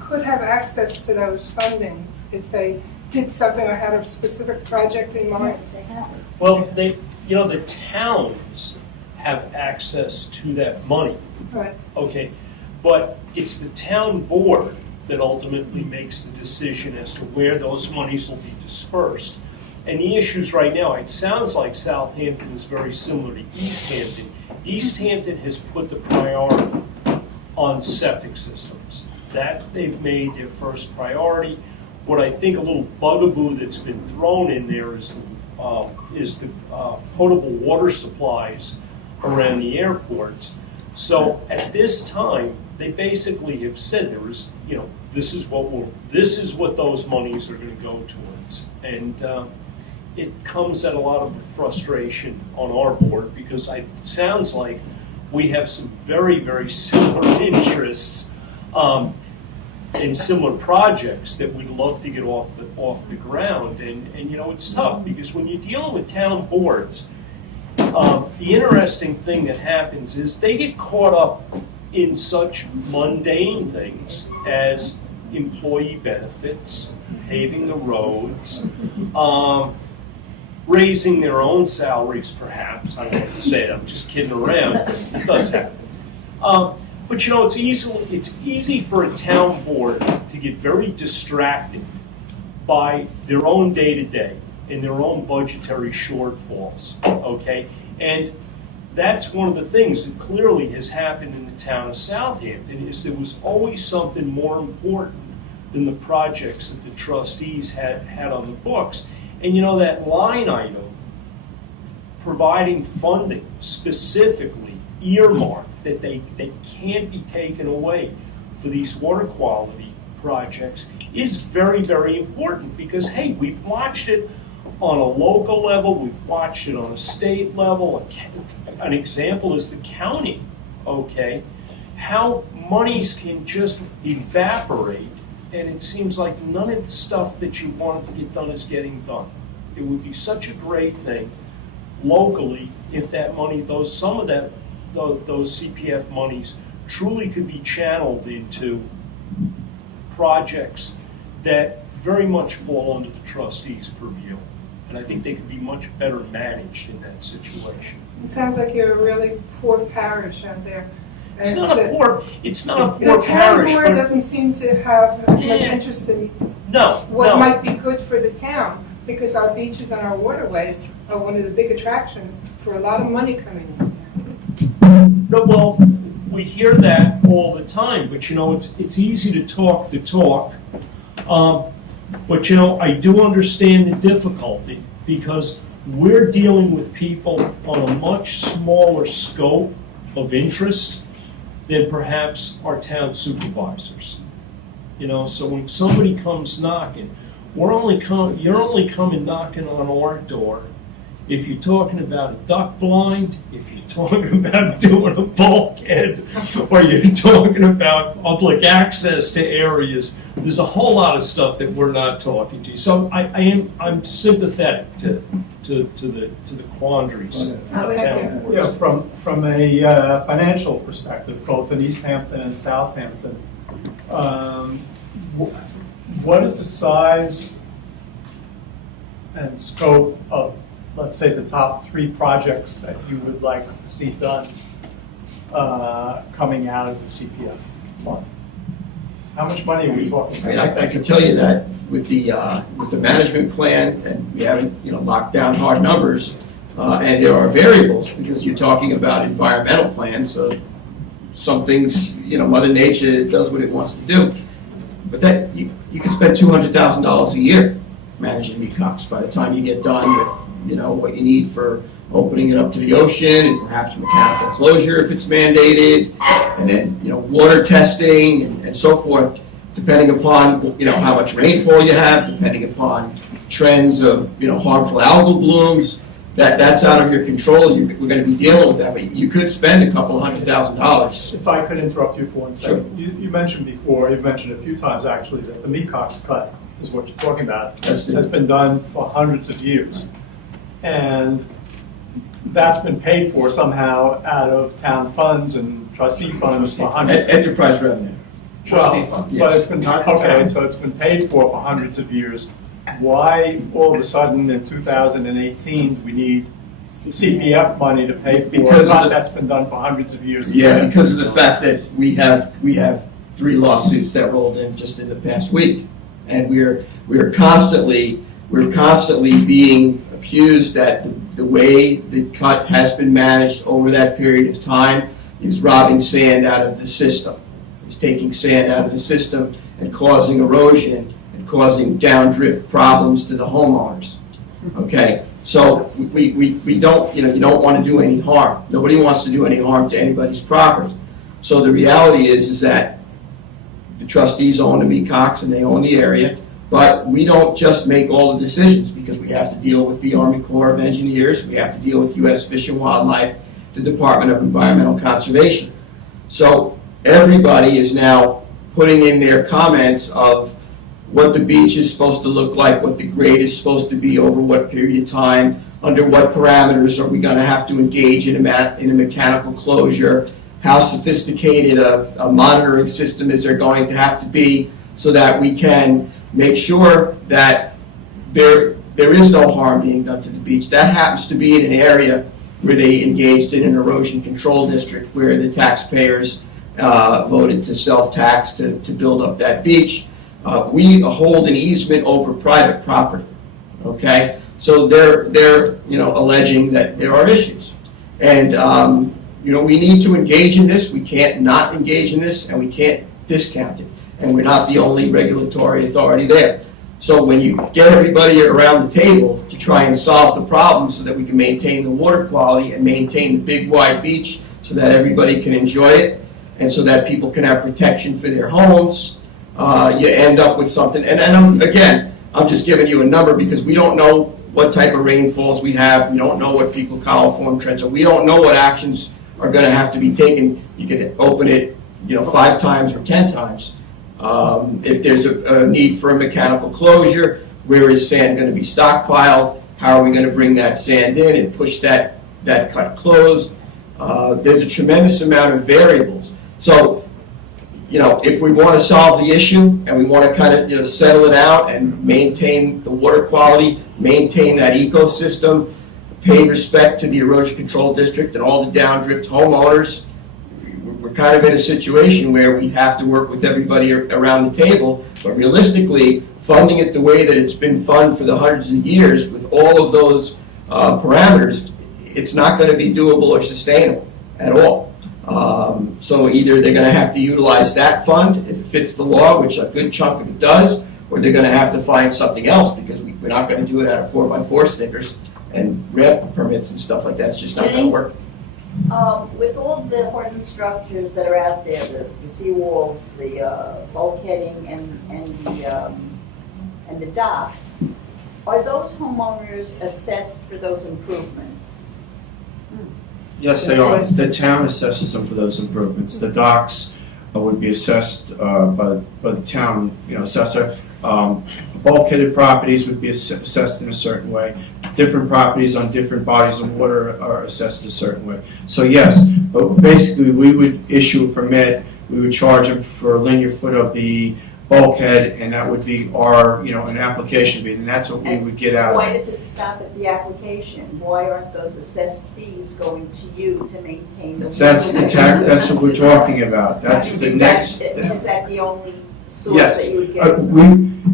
could have access to those fundings if they did something or had a specific project in mind. Well, the towns have access to that money. Right. Okay, but it's the town board that ultimately makes the decision as to where those monies will be dispersed. And the issues right now, it sounds like Southampton is very similar to East Hampton. East Hampton has put the priority on septic systems. That they've made their first priority. What I think a little bugaboo that's been thrown in there is the potable water supplies around the airports. So at this time, they basically have said this is what those monies are going to go towards, and it comes at a lot of frustration on our board because it sounds like we have some very, very similar interests in similar projects that we'd love to get off the ground, and it's tough because when you're dealing with town boards, The interesting thing that happens is they get caught up in such mundane things as employee benefits, paving the roads, raising their own salaries perhaps. I don't want to say it, I'm just kidding around. It does happen. But you know, it's easy for a town board to get very distracted by their own day-to-day and their own budgetary shortfalls, okay? And that's one of the things that clearly has happened in the town of Southampton, is there was always something more important than the projects that the trustees had on the books. And you know, that line item, providing funding specifically earmarked, that they can't be taken away for these water quality projects, is very, very important, because, hey, we've watched it on a local level, we've watched it on a state level. An example is the county, okay? How monies can just evaporate, and it seems like none of the stuff that you wanted to get done is getting done. It would be such a great thing locally if that money, those CPF monies truly could be channeled into projects that very much fall under the trustees' purview. And I think they could be much better managed in that situation. It sounds like you're a really poor parish out there. It's And not a poor the town parish, board but doesn't seem to have as much Yeah. interest in no. what might be good for the town, because our beaches and our waterways are one of the big attractions for a lot of money coming into town. No, well, we hear that all the time, but you know, it's easy to talk the talk. But you know, I do understand the difficulty, because we're dealing with people on a much smaller scope of interest than perhaps our town supervisors. You know, so when somebody comes knocking, you're only coming knocking on our door if you're talking about a duck blind, if you're talking about doing a bulkhead, or you're talking about public access to areas. There's a whole lot of stuff that we're not talking to. So I'm sympathetic to the quandaries of town boards. Yeah, from a financial perspective, both in East Hampton and Southampton, what is the size and scope of, let's say, the top 3 projects that you would like to see done coming out of the CPF fund? How much money are we talking I mean, about? I can tell you that with the management plan, and we haven't, locked down hard numbers, and there are variables, because you're talking about environmental plans, so some things, Mother Nature does what it wants to do. But that, you can spend $200,000 a year managing mecox by the time you get done with, what you need for opening it up to the ocean, and perhaps mechanical closure if it's mandated, and then, water testing and so forth, depending upon, how much rainfall you have, depending upon trends of, harmful algal blooms. That's out of your control. We're going to be dealing with that, but you could spend a couple $100,000. If I could interrupt you for 1 second. Sure. You mentioned before, you've mentioned a few times actually, that the mecox cut is what you're talking about, has been done for hundreds of years. And that's been paid for somehow out of town funds and trustee funds for hundreds. Enterprise revenue. Well, but it's been, okay, so it's been paid for hundreds of years. Why all of a sudden in 2018 do we need CPF money to pay for that's been done for hundreds of years? Yeah, because of the fact that we have 3 lawsuits that rolled in just in the past week, and we're constantly being accused that the way the cut has been managed over that period of time is robbing sand out of the system. It's taking sand out of the system and causing erosion and causing downdrift problems to the homeowners. Okay, so we don't, you don't want to do any harm. Nobody wants to do any harm to anybody's property. So the reality is that the trustees own the mecox and they own the area, but we don't just make all the decisions, because we have to deal with the Army Corps of Engineers, we have to deal with U.S. Fish and Wildlife, the Department of Environmental Conservation. So everybody is now putting in their comments of what the beach is supposed to look like, what the grade is supposed to be over what period of time, under what parameters are we going to have to engage in a mechanical closure, how sophisticated a monitoring system is there going to have to be so that we can make sure that there is no harm being done to the beach. That happens to be in an area where they engaged in an erosion control district where the taxpayers voted to self-tax to build up that beach. We hold an easement over private property, okay? So they're alleging that there are issues. And, we need to engage in this. We can't not engage in this, and we can't discount it. And we're not the only regulatory authority there. So when you get everybody around the table to try and solve the problem so that we can maintain the water quality and maintain the big wide beach so that everybody can enjoy it and so that people can have protection for their homes, you end up with something. And I'm just giving you a number because we don't know what type of rainfalls we have. We don't know what fecal coliform trends are. We don't know what actions are going to have to be taken. You can open it, 5 times or 10 times. If there's a need for a mechanical closure, where is sand going to be stockpiled? How are we going to bring that sand in and push that cut closed? There's a tremendous amount of variables. So, if we want to solve the issue and we want to kind of settle it out and maintain the water quality, maintain that ecosystem, pay respect to the erosion control district and all the downdrift homeowners, we're kind of in a situation where we have to work with everybody around the table, but realistically, funding it the way that it's been funded for the hundreds of years with all of those parameters, it's not going to be doable or sustainable at all. So either they're going to have to utilize that fund if it fits the law, which a good chunk of it does, or they're going to have to find something else because we're not going to do it out of 4x4 stickers and ramp permits and stuff like that. It's just not going to work. With all the hardened structures that are out there, the seawalls, the bulkheading, and the docks, are those homeowners assessed for those improvements? Yes, they are. The town assesses them for those improvements. The docks would be assessed by the town, assessor. Bulkheaded properties would be assessed in a certain way. Different properties on different bodies of water are assessed a certain way. So yes, but basically we would issue a permit. We would charge them for a linear foot of the bulkhead, and that would be our, an application fee, and that's what we would get out. Why does it stop at the application? Why aren't those assessed fees going to you to maintain the? That's the tax. That's what we're talking about. That's the next. Is that the only source Yes, that you would get?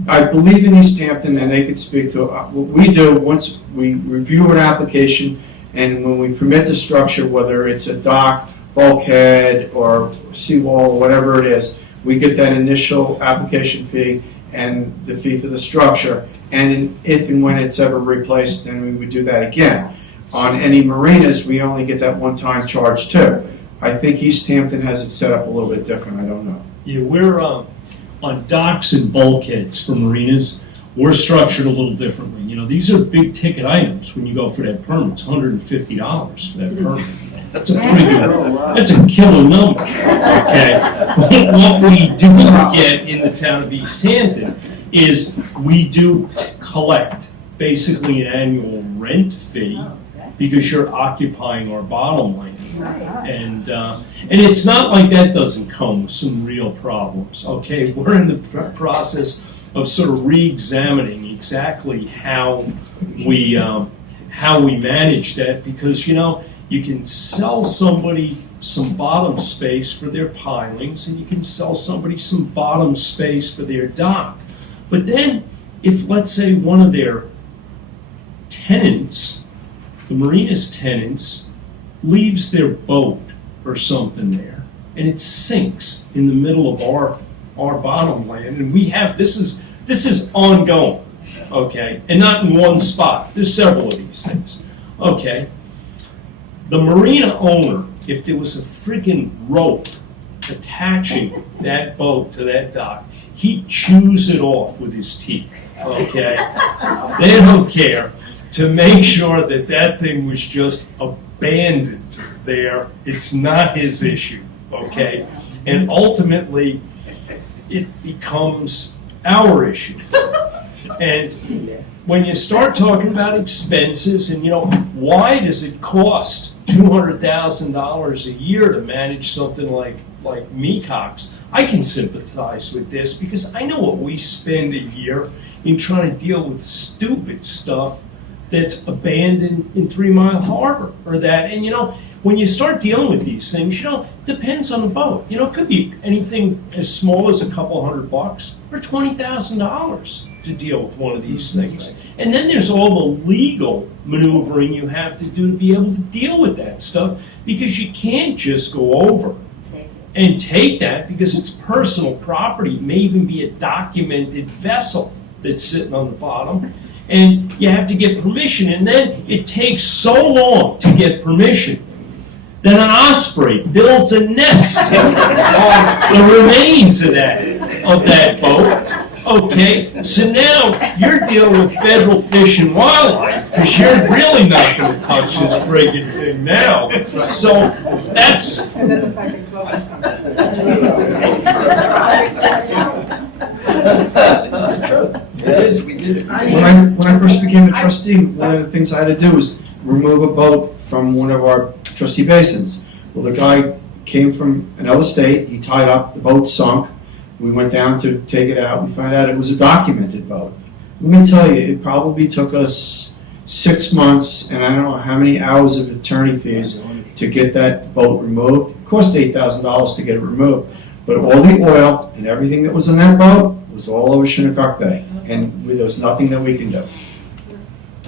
I believe in East Hampton, and they could speak to what we do once we review an application, and when we permit the structure, whether it's a dock, bulkhead, or seawall, or whatever it is, we get that initial application fee and the fee for the structure, and if and when it's ever replaced, then we would do that again. On any marinas, we only get that one-time charge too. I think East Hampton has it set up a little bit different. I don't know. Yeah, we're on docks and bulkheads for marinas. We're structured a little differently. These are big ticket items when you go for that permit. It's $150 for that permit. That's a pretty good. That's a killer number. Okay. What we do get in the town of East Hampton is we do collect basically an annual rent fee because you're occupying our bottom land. And it's not like that doesn't come with some real problems. Okay, we're in the process of sort of re-examining exactly how we manage that, because you can sell somebody some bottom space for their pilings, and you can sell somebody some bottom space for their dock. But then, if let's say one of their tenants, the marina's tenants, leaves their boat or something there, and it sinks in the middle of our bottom land, and we have this is ongoing, okay, and not in one spot. There's several of these things, okay. The marina owner, if there was a friggin' rope attaching that boat to that dock, he'd chews it off with his teeth, okay? They don't care, to make sure that that thing was just abandoned there. It's not his issue, okay? And ultimately, it becomes our issue. And when you start talking about expenses and, why does it cost $200,000 a year to manage something like Mecox? I can sympathize with this because I know what we spend a year in trying to deal with stupid stuff that's abandoned in 3 Mile Harbor or that. And, when you start dealing with these things, it depends on the boat. It could be anything as small as a couple $100 or $20,000 to deal with one of these things. And then there's all the legal maneuvering you have to do to be able to deal with that stuff, because you can't just go over and take that because it's personal property. It may even be a documented vessel that's sitting on the bottom, and you have to get permission, and then it takes so long to get permission that an osprey builds a nest on the remains of that boat. Okay, so now you're dealing with federal fish and wildlife because you're really not going to touch this friggin' thing now. So that's. And then the fucking boats come. It's true. It is, we did it. When I first became a trustee, one of the things I had to do was remove a boat from one of our trustee basins. Well, the guy came from another state, he tied up, the boat sunk. We went down to take it out, we found out it was a documented boat. Let me tell you, it probably took us 6 months and I don't know how many hours of attorney fees to get that boat removed. It cost $8,000 to get it removed. But all the oil and everything that was in that boat was all over Shinnecock Bay. And there was nothing that we can do.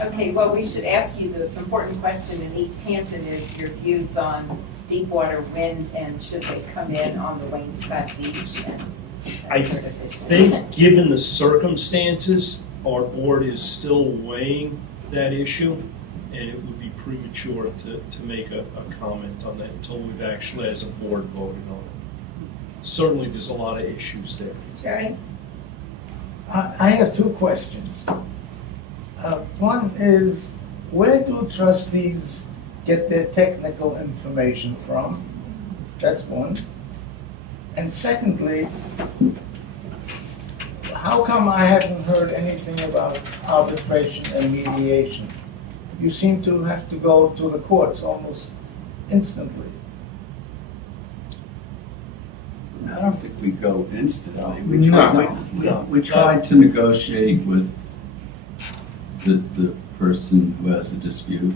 Okay, well, we should ask you the important question in East Hampton is your views on deepwater wind, and should they come in on the Wainscott Beach? And I think, given the circumstances, our board is still weighing that issue, and it would be premature to make a comment on that until we've actually, as a board, voted on it. Certainly, there's a lot of issues there. Jerry? I have 2 questions. One is, where do trustees get their technical information from? That's one. And secondly, how come I haven't heard anything about arbitration and mediation? You seem to have to go to the courts almost instantly. I don't think we go instantly. We tried to negotiate with the person who has the dispute.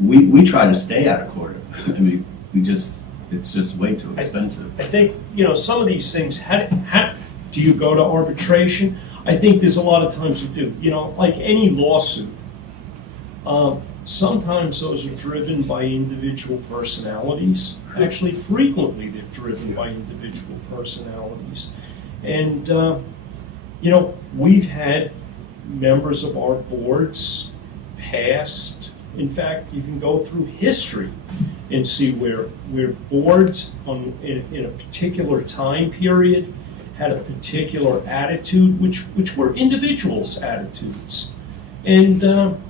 We try to stay out of court. I mean, it's just way too expensive. I think, some of these things, do you go to arbitration? I think there's a lot of times you do. Like any lawsuit, sometimes those are driven by individual personalities. Actually, frequently they're driven by individual personalities. And, we've had members of our boards past. In fact, you can go through history and see where boards in a particular time period had a particular attitude, which were individuals' attitudes. And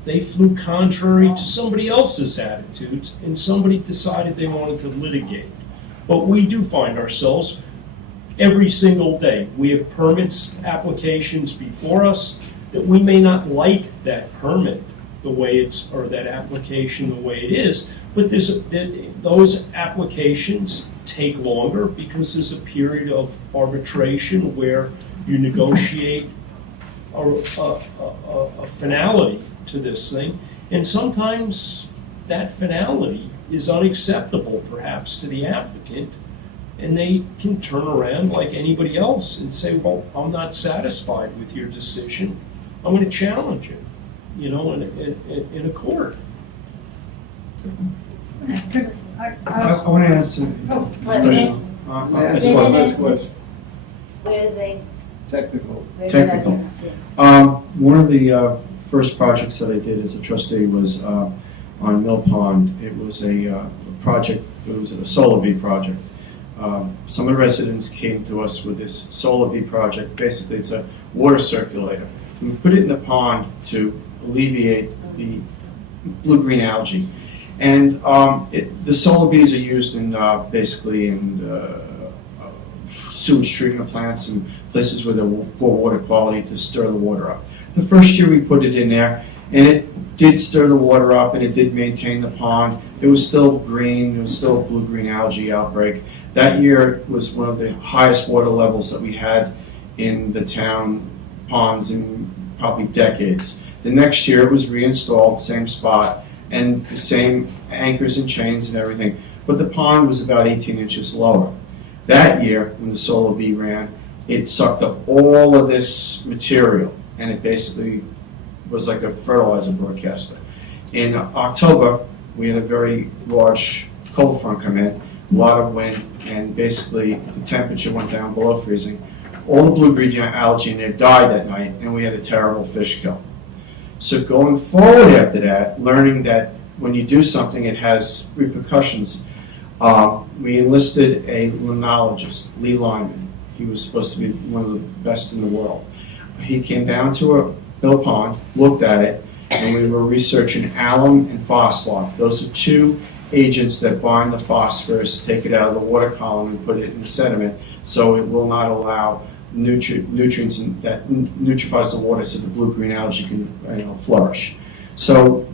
they flew contrary to somebody else's attitudes, and somebody decided they wanted to litigate. But we do find ourselves every single day. We have permits, applications before us that we may not like that permit the way it's, or that application the way it is, but those applications take longer because there's a period of arbitration where you negotiate a finality to this thing, and sometimes that finality is unacceptable perhaps to the applicant, and they can turn around like anybody else and say, well, I'm not satisfied with your decision, I'm going to challenge it, in a court. I want to answer this question. Where do they? Technical. Technical. One of the first projects that I did as a trustee was on Mill Pond. It was a project, it was a solar V project. Some of the residents came to us with this solar V project. Basically, it's a water circulator. We put it in the pond to alleviate the blue-green algae. And the solar bees are used in basically in sewage treatment plants and places with a poor water quality to stir the water up. The first year we put it in there, and it did stir the water up, and it did maintain the pond. It was still green, there was still a blue-green algae outbreak. That year was one of the highest water levels that we had in the town ponds in probably decades. The next year it was reinstalled, same spot, and the same anchors and chains and everything, but the pond was about 18 inches lower. That year, when the Solar Bee ran, it sucked up all of this material, and it basically was like a fertilizer broadcaster. In October, we had a very large cold front come in, a lot of wind, and basically the temperature went down below freezing. All the blue-green algae in there died that night, and we had a terrible fish kill. So going forward after that, learning that when you do something, it has repercussions, we enlisted a linologist, Lee Lyman. He was supposed to be one of the best in the world. He came down to Mill Pond, looked at it, and we were researching alum and phosphate. Those are two agents that bind the phosphorus, take it out of the water column and put it in the sediment, so it will not allow nutrients that nutrifies the water so the blue-green algae can flourish. So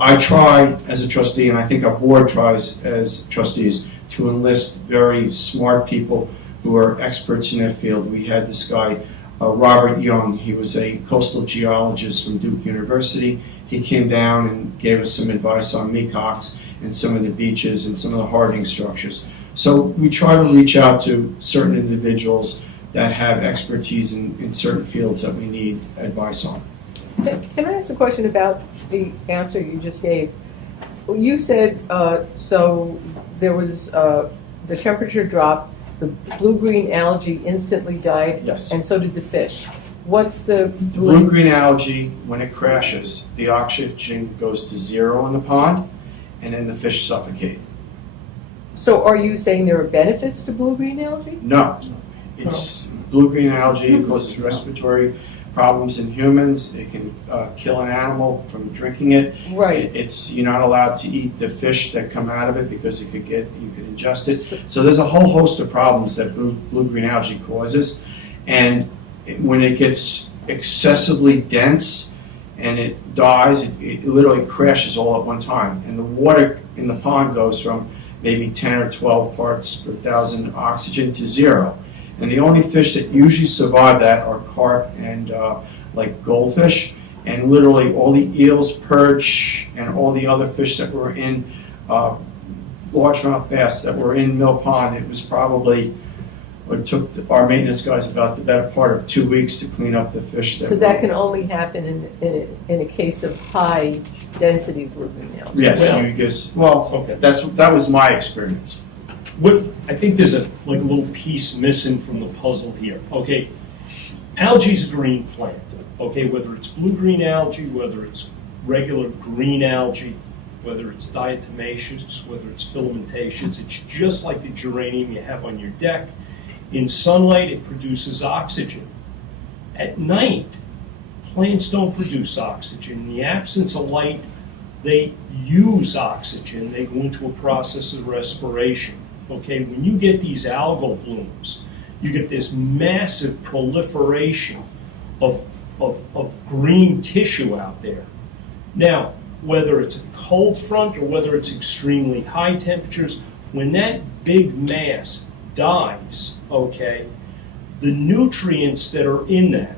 I try as a trustee, and I think our board tries as trustees, to enlist very smart people who are experts in their field. We had this guy, Robert Young. He was a coastal geologist from Duke University. He came down and gave us some advice on mecox and some of the beaches and some of the hardening structures. So we try to reach out to certain individuals that have expertise in certain fields that we need advice on. Can I ask a question about the answer you just gave? You said, so there was, the temperature dropped, the blue-green algae instantly died, Yes. and so did the fish. What's the Blue-green algae, when it crashes, the oxygen goes to zero in the pond, and then the fish suffocate. So are you saying there are benefits to blue-green algae? No. It's blue-green algae causes respiratory problems in humans. It can kill an animal from drinking it. Right. You're not allowed to eat the fish that come out of it because you could ingest it. So there's a whole host of problems that blue-green algae causes. And when it gets excessively dense and it dies, it literally crashes all at one time. And the water in the pond goes from maybe 10 or 12 parts per thousand oxygen to zero. And the only fish that usually survive that are carp and like goldfish. And literally all the eels, perch, and all the other fish that were in largemouth bass that were in Mill Pond, it was probably, it took our maintenance guys about the better part of 2 weeks to clean up the fish. So that can only happen in a case of high density blue-green algae? Yes, Well, you guess. okay. That was my experience. I think there's a little piece missing from the puzzle here. Okay, algae's a green plant. Okay, whether it's blue-green algae, whether it's regular green algae, whether it's diatomaceous, whether it's filamentaceous, it's just like the geranium you have on your deck. In sunlight, it produces oxygen. At night, plants don't produce oxygen. In the absence of light, they use oxygen. They go into a process of respiration. Okay, when you get these algal blooms, you get this massive proliferation of green tissue out there. Now, whether it's a cold front or whether it's extremely high temperatures, when that big mass dies, okay, the nutrients that are in that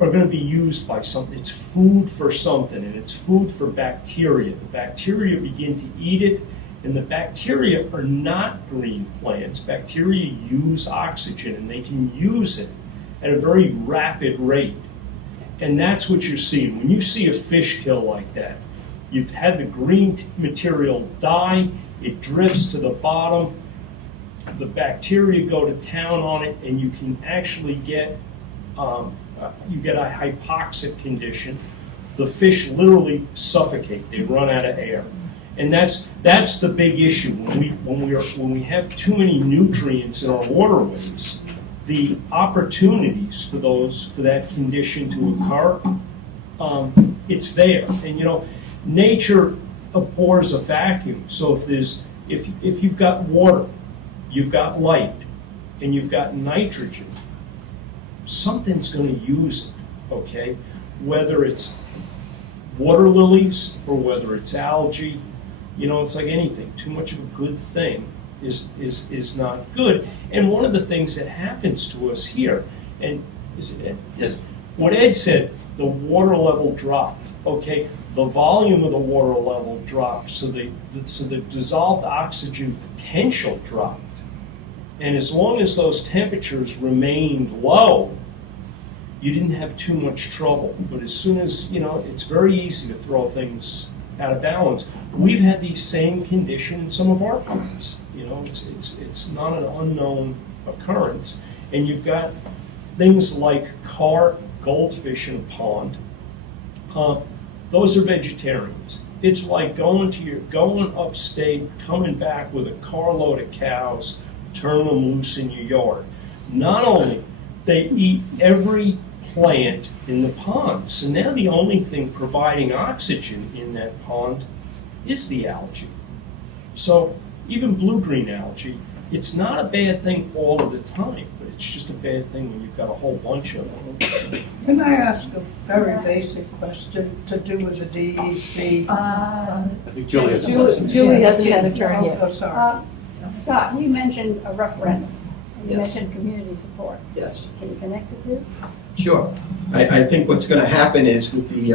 are going to be used by something. It's food for something, and it's food for bacteria. The bacteria begin to eat it, and the bacteria are not green plants. Bacteria use oxygen, and they can use it at a very rapid rate. And that's what you're seeing. When you see a fish kill like that, you've had the green material die, it drifts to the bottom, the bacteria go to town on it, and you can actually get a hypoxic condition. The fish literally suffocate; they run out of air, and that's the big issue. When we have too many nutrients in our waterways, the opportunities for that condition to occur, it's there. And nature abhors a vacuum. So if you've got water, you've got light, and you've got nitrogen, something's gonna use it, okay? Whether it's water lilies or whether it's algae, you know, it's like anything. Too much of a good thing is not good. And one of the things that happens to us here, and is it Ed? Yes. What Ed said, the water level dropped, okay? The volume of the water level dropped, so the dissolved oxygen potential dropped. And as long as those temperatures remained low, you didn't have too much trouble. But as soon as, you know, it's very easy to throw things out of balance. We've had the same condition in some of our ponds. You know, it's not an unknown occurrence. And you've got things like carp, goldfish in a pond. Those are vegetarians. It's like going upstate, coming back with a carload of cows, turn them loose in your yard. Not only they eat every plant in the pond, so now the only thing providing oxygen in that pond is the algae. So even blue-green algae, it's not a bad thing all of the time, but it's just a bad thing when you've got a whole bunch of them. Can I ask a very basic question to do with the DEC? Julie hasn't had a turn Oh, yet. sorry. Scott, you mentioned a referendum, and you Yes. mentioned community support. Yes. Can you connect the two? Sure. I think what's going to happen is with the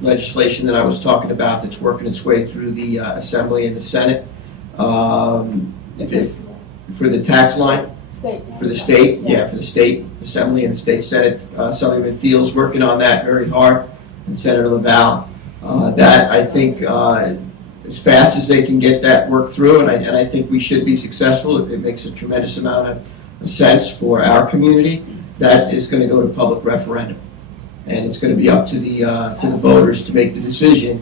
legislation that I was talking about that's working its way through the Assembly and the Senate, for the tax line, State. for the state, for the state Assembly and the state Senate, Assemblyman Thiel's working on that very hard, and Senator Laval. That, I think, as fast as they can get that work through, and I think we should be successful. It makes a tremendous amount of sense for our community. That is going to go to public referendum, and it's going to be up to the voters to make the decision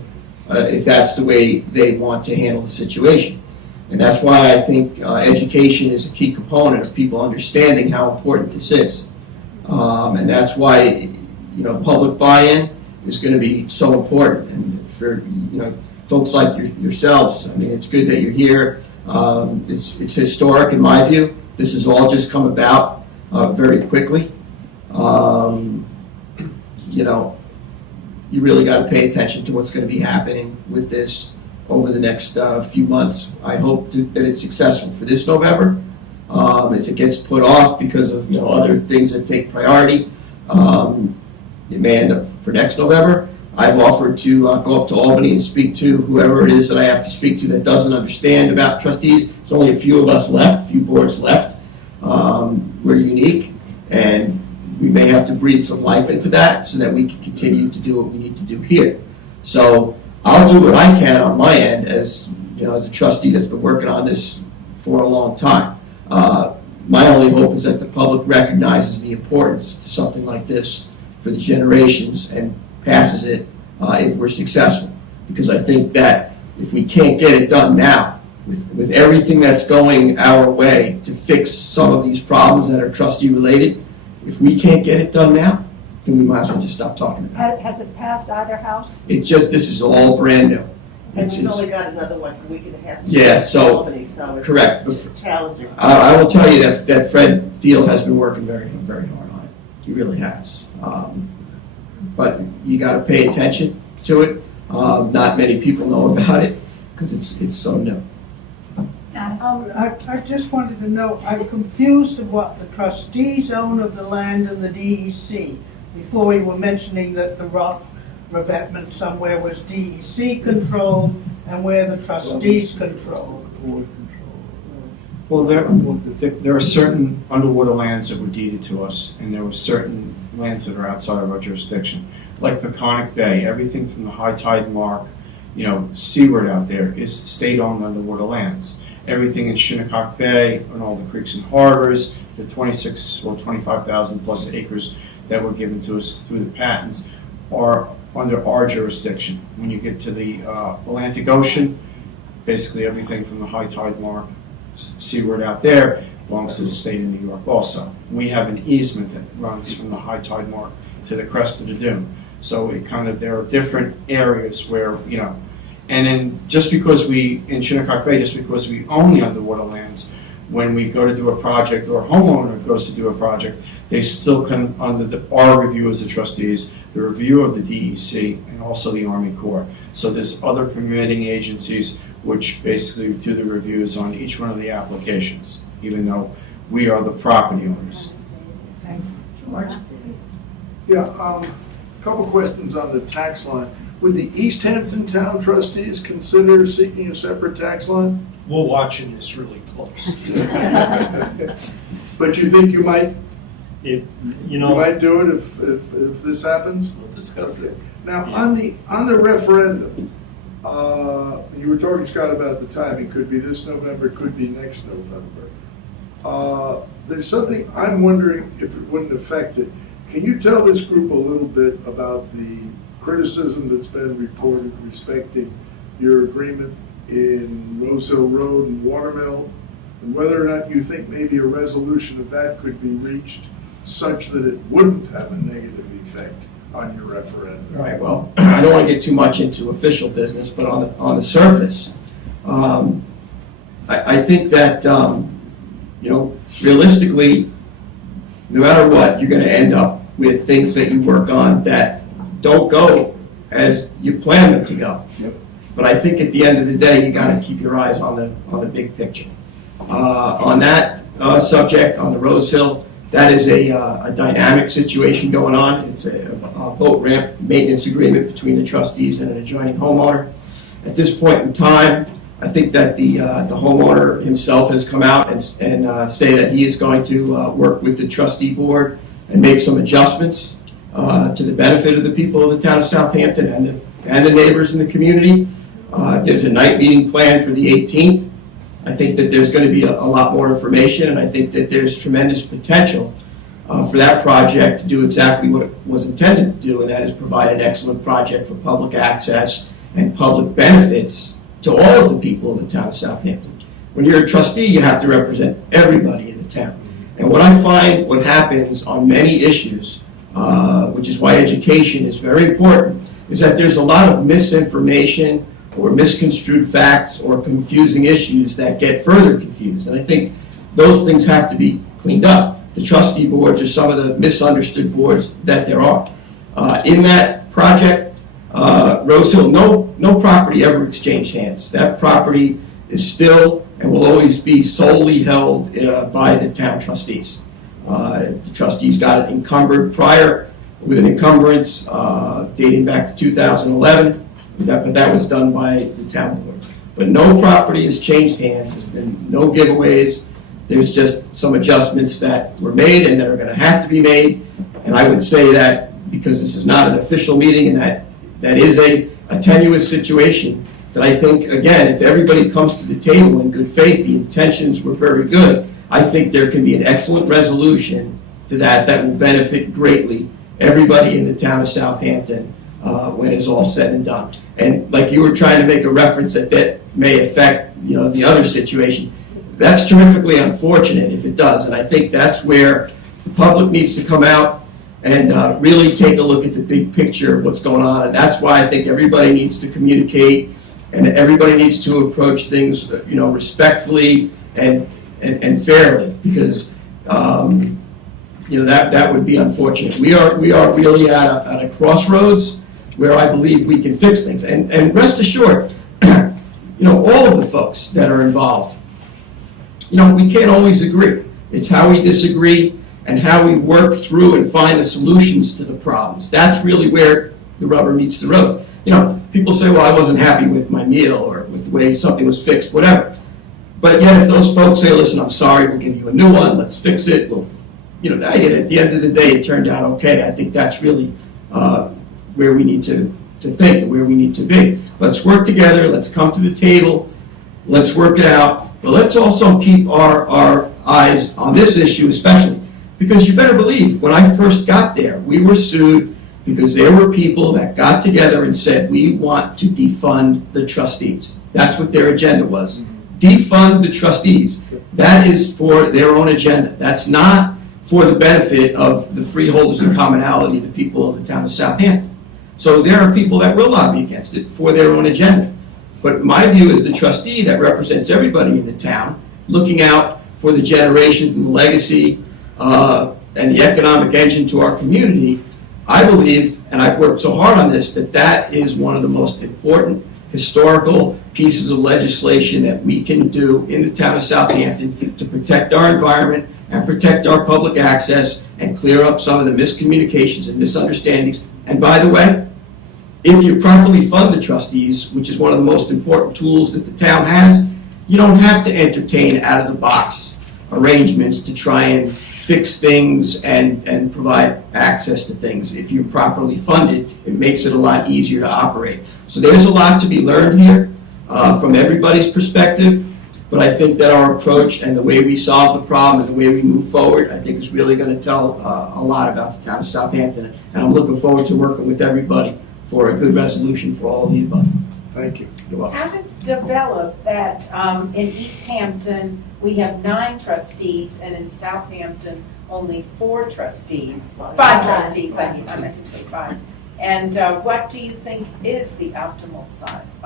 if that's the way they want to handle the situation. And that's why I think education is a key component of people understanding how important this is, and that's why public buy-in is going to be so important. And for folks like yourselves, I mean, it's good that you're here. It's historic in my view. This has all just come about very quickly. You really got to pay attention to what's going to be happening with this over the next few months. I hope that it's successful for this November. If it gets put off because of other things that take priority, it may end up for next November. I've offered to go up to Albany and speak to whoever it is that I have to speak to that doesn't understand about trustees. There's only a few of us left, a few boards left. We're unique, and we may have to breathe some life into that so that we can continue to do what we need to do here. So I'll do what I can on my end as a trustee that's been working on this for a long time. My only hope is that the public recognizes the importance to something like this for the generations and passes it if we're successful. Because I think that if we can't get it done now, with everything that's going our way to fix some of these problems that are trustee related, if we can't get it done now, then we might as well just stop talking about it. Has it passed either house? This is all brand new. And we've only got another a week and a half. Yeah, so, Albany, so it's correct. challenging. I will tell you that Fred Deal has been working very, very hard on it. He really has. But you got to pay attention to it. Not many people know about it because it's so new. I just wanted to know, I'm confused of what the trustees own of the land and the DEC. Before you were mentioning that the rock revetment somewhere was DEC controlled and where the trustees controlled. Well, there are certain underwater lands that were deeded to us, and there were certain lands that are outside of our jurisdiction. Like Peconic Bay, everything from the high tide mark, seaward out there is state-owned underwater lands. Everything in Shinnecock Bay and all the creeks and harbors, the 25,000 plus acres that were given to us through the patents are under our jurisdiction. When you get to the Atlantic Ocean, basically everything from the high tide mark seaward out there belongs to the state of New York also. We have an easement that runs from the high tide mark to the crest of the dune. So there are different areas where, and then just because in Shinnecock Bay, just because we own the underwater lands, when we go to do a project or a homeowner goes to do a project, they still come under our review as the trustees, the review of the DEC, and also the Army Corps. So there's other permitting agencies which basically do the reviews on each one of the applications, even though we are the property owners. Thank you. George? Yeah, couple questions on the tax line. Would the East Hampton Town Trustees consider seeking a separate tax line? We're watching this really close. But you think you might, You you know, might do it if this happens? We'll discuss it. Now, on the referendum, you were talking, Scott, about the timing. Could be this November, could be next November. There's something I'm wondering if it wouldn't affect it. Can you tell this group a little bit about the criticism that's been reported respecting your agreement in Rose Hill Road and Watermill, and whether or not you think maybe a resolution of that could be reached such that it wouldn't have a negative effect on your referendum? Right, well, I don't want to get too much into official business, but on the surface, I think that, realistically, no matter what, you're going to end up with things that you work on that don't go as you plan them to go. Yep. But I think at the end of the day, you got to keep your eyes on the big picture. On that subject, on the Rose Hill, that is a dynamic situation going on. It's a boat ramp maintenance agreement between the trustees and an adjoining homeowner. At this point in time, I think that the homeowner himself has come out and say that he is going to work with the trustee board and make some adjustments to the benefit of the people of the town of Southampton and the neighbors in the community. There's a night meeting planned for the 18th. I think that there's going to be a lot more information, and I think that there's tremendous potential for that project to do exactly what it was intended to do, and that is provide an excellent project for public access and public benefits to all of the people of the town of Southampton. When you're a trustee, you have to represent everybody in the town. And what I find what happens on many issues, which is why education is very important, is that there's a lot of misinformation or misconstrued facts or confusing issues that get further confused. And I think those things have to be cleaned up. The trustee boards are some of the misunderstood boards that there are. In that project, Rose Hill, no property ever exchanged hands. That property is still and will always be solely held by the town trustees. The trustees got it encumbered prior with an encumbrance dating back to 2011. But that was done by the town board. But no property has changed hands. There's been no giveaways. There's just some adjustments that were made and that are going to have to be made. And I would say that because this is not an official meeting and that is a tenuous situation, that I think, again, if everybody comes to the table in good faith, the intentions were very good, I think there can be an excellent resolution to that will benefit greatly everybody in the town of Southampton when it's all said and done. And like you were trying to make a reference that may affect, the other situation, that's terrifically unfortunate if it does. And I think that's where the public needs to come out and really take a look at the big picture of what's going on. And that's why I think everybody needs to communicate and everybody needs to approach things, respectfully and fairly, because that would be unfortunate. We are really at a crossroads where I believe we can fix things. And rest assured, all of the folks that are involved, we can't always agree. It's how we disagree and how we work through and find the solutions to the problems. That's really where the rubber meets the road. People say, well, I wasn't happy with my meal or with the way something was fixed, whatever. But yet if those folks say, listen, I'm sorry, we'll give you a new one, let's fix it, at the end of the day, it turned out okay. I think that's really where we need to think and where we need to be. Let's work together, let's come to the table, let's work it out, but let's also keep our eyes on this issue especially, because you better believe, when I first got there, we were sued because there were people that got together and said, we want to defund the trustees. That's what their agenda was. Defund the trustees. That is for their own agenda. That's not for the benefit of the freeholders and commonality of the people of the town of Southampton. So there are people that will lobby against it for their own agenda. But my view is the trustee that represents everybody in the town, looking out for the generations and the legacy and the economic engine to our community, I believe, and I've worked so hard on this, that that is one of the most important historical pieces of legislation that we can do in the town of Southampton to protect our environment and protect our public access and clear up some of the miscommunications and misunderstandings. And by the way, if you properly fund the trustees, which is one of the most important tools that the town has, you don't have to entertain out-of-the-box arrangements to try and fix things and provide access to things. If you're properly funded, it makes it a lot easier to operate. So there's a lot to be learned here from everybody's perspective, but I think that our approach and the way we solve the problem and the way we move forward, I think is really going to tell a lot about the town of Southampton, and I'm looking forward to working with everybody for a good resolution for all of the above. Thank you. You're welcome. How did it develop that in East Hampton, we have 9 trustees, and in Southampton, only 4 trustees? 5 trustees, I meant to say 5. And what do you think is the optimum size?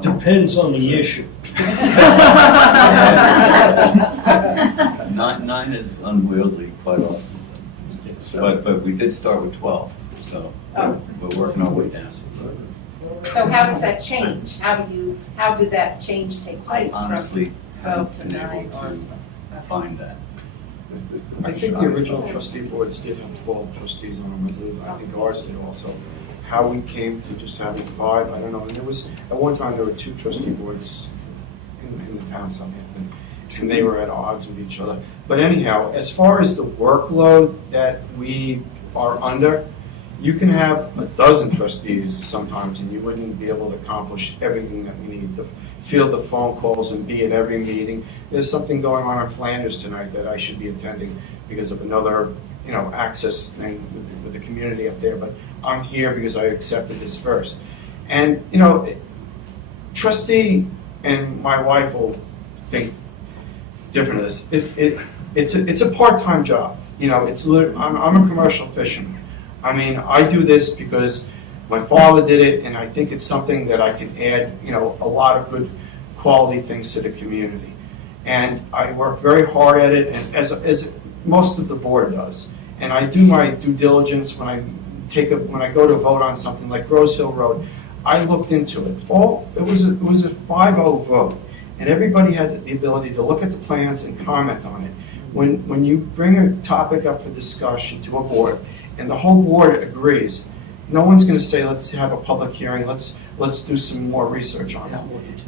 Depends on the issue. 9 is unwieldy quite often. But we did start with 12, so we're working our way down. So how does that change? How did that change take place? Honestly, from 12 haven't to been 9? able to find that. I think the original trustee boards did have 12 trustees on them, I believe. I think ours did also. How we came to just having 5, I don't know. And there was, at one time, there were 2 trustee boards in the town of Southampton, and they were at odds with each other. But anyhow, as far as the workload that we are under, you can have a dozen trustees sometimes, and you wouldn't be able to accomplish everything that we need. Field the phone calls and be at every meeting. There's something going on in Flanders tonight that I should be attending because of another, access thing with the community up there. But I'm here because I accepted this first. And, trustee and my wife will think different of this. It's a part-time job. I'm a commercial fisherman. I mean, I do this because my father did it, and I think it's something that I can add, a lot of good quality things to the community. And I work very hard at it, and as most of the board does. And I do my due diligence when I go to vote on something like Rose Hill Road. I looked into it. It was a 5-0 vote, and everybody had the ability to look at the plans and comment on it. When you bring a topic up for discussion to a board, and the whole board agrees, no one's going to say, let's have a public hearing, let's do some more research on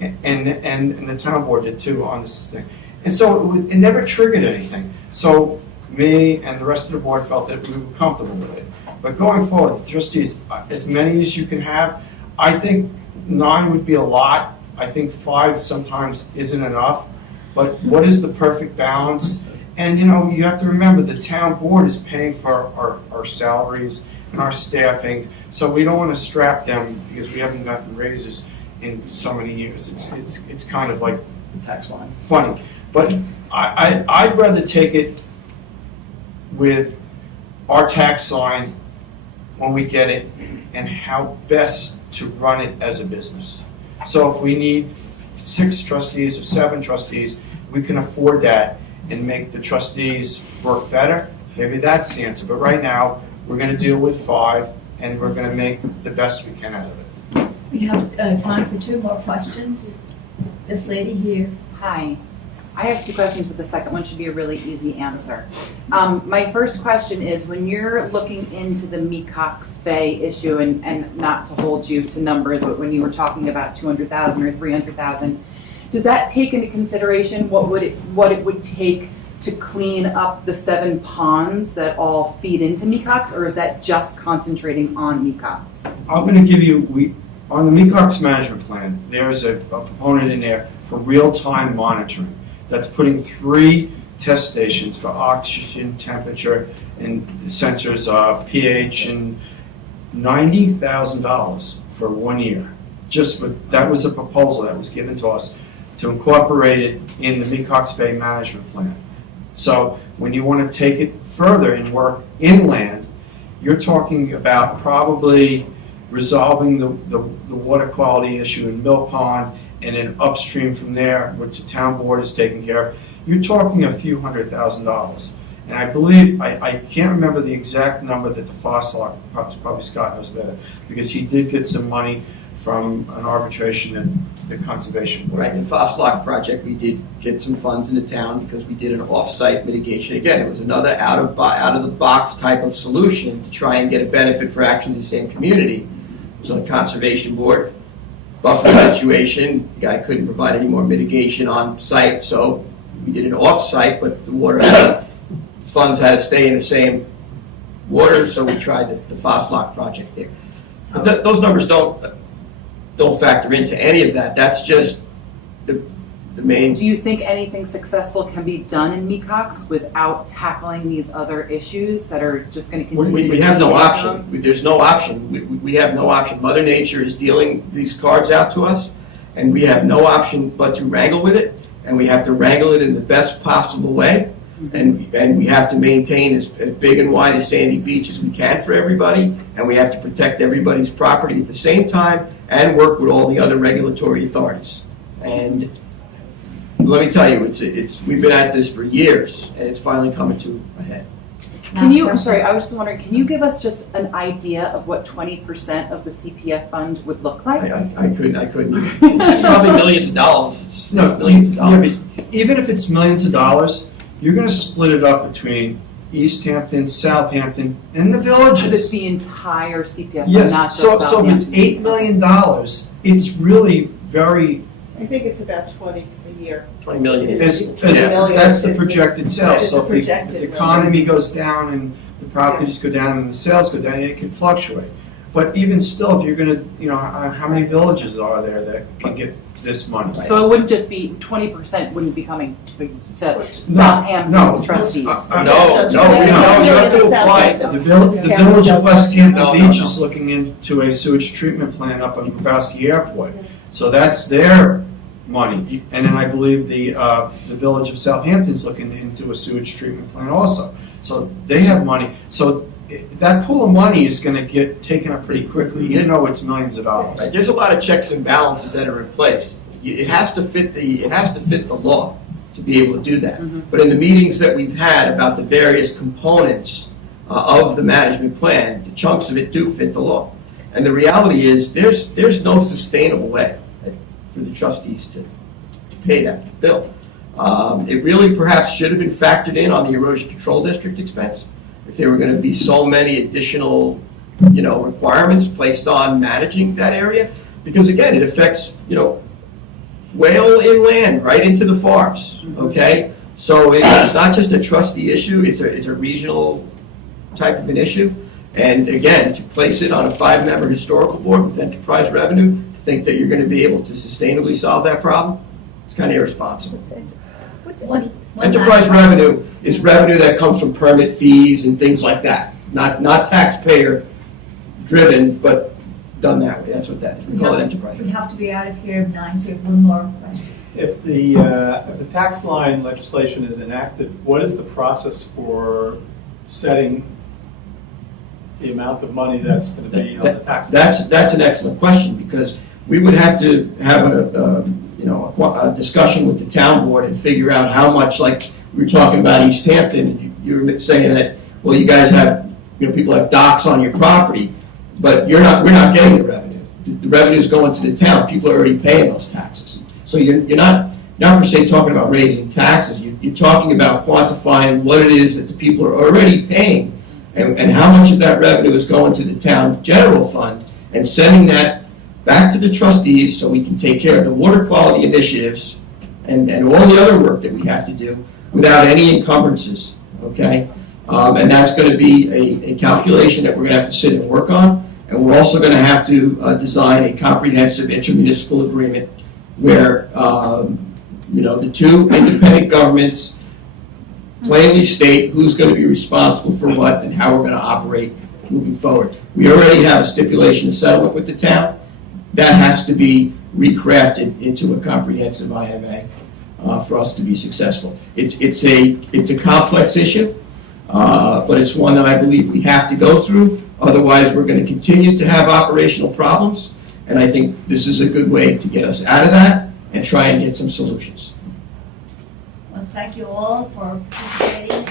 it. And the town board did too on this thing. And so it never triggered anything. So me and the rest of the board felt that we were comfortable with it. But going forward, trustees, as many as you can have, I think 9 would be a lot. I think 5 sometimes isn't enough. But what is the perfect balance? And you have to remember the town board is paying for our salaries and our staffing, so we don't want to strap them because we haven't gotten raises in so many years. It's kind of like The tax line. funny. But I'd rather take it with our tax line when we get it and how best to run it as a business. So if we need 6 trustees or 7 trustees, we can afford that and make the trustees work better. Maybe that's the answer. But right now, we're going to deal with 5, and we're going to make the best we can out of it. We have time for 2 more questions. This lady here. Hi. I have 2 questions, but the second one should be a really easy answer. My first question is, when you're looking into the Mecox Bay issue, and not to hold you to numbers, but when you were talking about 200,000 or 300,000, does that take into consideration what it would take to clean up the 7 ponds that all feed into Mecox, or is that just concentrating on Mecox? I'm going to give you, on the Mecox management plan, there's a component in there for real-time monitoring. That's putting 3 test stations for oxygen, temperature, and sensors of pH, and $90,000 for 1 year. That was a proposal that was given to us to incorporate it in the Mecox Bay management plan. So when you want to take it further and work inland, you're talking about probably resolving the water quality issue in Mill Pond, and then upstream from there, which the town board is taking care of. You're talking a few $100,000. And I believe, I can't remember the exact number that the Foslock, probably Scott knows better, because he did get some money from an arbitration at the Conservation Board. Right, the Foslock project, we did get some funds in the town because we did an off-site mitigation. Again, it was another out-of-the-box type of solution to try and get a benefit for actually the same community. It was on the Conservation Board, buffer situation, the guy couldn't provide any more mitigation on site, so we did it off-site, but the water funds had to stay in the same water, so we tried the Foslock project there. But those numbers don't factor into any of that. That's just the main. Do you think anything successful can be done in Mecox without tackling these other issues that are just going to continue? We have no option. There's no option. We have no option. Mother Nature is dealing these cards out to us, and we have no option but to wrangle with it, and we have to wrangle it in the best possible way. And we have to maintain as big and wide a sandy beach as we can for everybody, and we have to protect everybody's property at the same time and work with all the other regulatory authorities. And let me tell you, we've been at this for years, and it's finally coming to a head. I'm sorry, I was just wondering, can you give us just an idea of what 20% of the CPF fund would look like? I couldn't. It's probably millions of dollars. It's millions of dollars. Yeah, but even if it's millions of dollars, you're going to split it up between East Hampton, Southampton, and the villages. Because it's the entire CPF fund, Yes, not just so if it's Southampton. $8 million, it's really very, I think it's about 20 a year. 20 million. that's the projected sales. So if the projected economy goes down and the properties go down and the sales go down, it can fluctuate. But even still, if you're going to, how many villages are there that can get this money? So it wouldn't just be 20% wouldn't be coming to Southampton's trustees. No, you have to apply. The village of West Hampton Beach is looking into a sewage treatment plant up on Grabowski Airport. So that's their money. And then I believe the village of Southampton is looking into a sewage treatment plant also. So they have money. So that pool of money is going to get taken up pretty quickly. You know it's millions of dollars. Right, there's a lot of checks and balances that are in place. It has to fit the law to be able to do that. Mm-hmm. But in the meetings that we've had about the various components of the management plan, the chunks of it do fit the law. And the reality is there's no sustainable way for the trustees to pay that bill. It really perhaps should have been factored in on the erosion control district expense. If there were going to be so many additional, requirements placed on managing that area, because again, it affects, whale inland right into the farms. Okay, so it's not just a trustee issue; it's a regional type of an issue. And again, to place it on a 5-member historical board with enterprise revenue, to think that you're going to be able to sustainably solve that problem, it's kind of irresponsible. Enterprise revenue is revenue that comes from permit fees and things like that, not taxpayer driven, but done that way. That's what that is. We call it enterprise. We have to be out of here at 9, so we have one more question. If the tax line legislation is enacted, what is the process for setting the amount of money that's going to be on the tax line? That's an excellent question, because we would have to have a discussion with the town board and figure out how much, like we were talking about East Hampton, you were saying that, well, you guys have, people have docks on your property, but we're not getting the revenue. The revenue is going to the town. People are already paying those taxes. So you're not per se talking about raising taxes. You're talking about quantifying what it is that the people are already paying and how much of that revenue is going to the town general fund and sending that back to the trustees so we can take care of the water quality initiatives and all the other work that we have to do without any encumbrances, okay? And that's going to be a calculation that we're going to have to sit and work on. And we're also going to have to design a comprehensive intermunicipal agreement where, the two independent governments plainly state who's going to be responsible for what and how we're going to operate moving forward. We already have a stipulation of settlement with the town. That has to be recrafted into a comprehensive IMA for us to be successful. It's a complex issue, but it's one that I believe we have to go through. Otherwise, we're going to continue to have operational problems, and I think this is a good way to get us out of that and try and get some solutions. Well, thank you all for participating.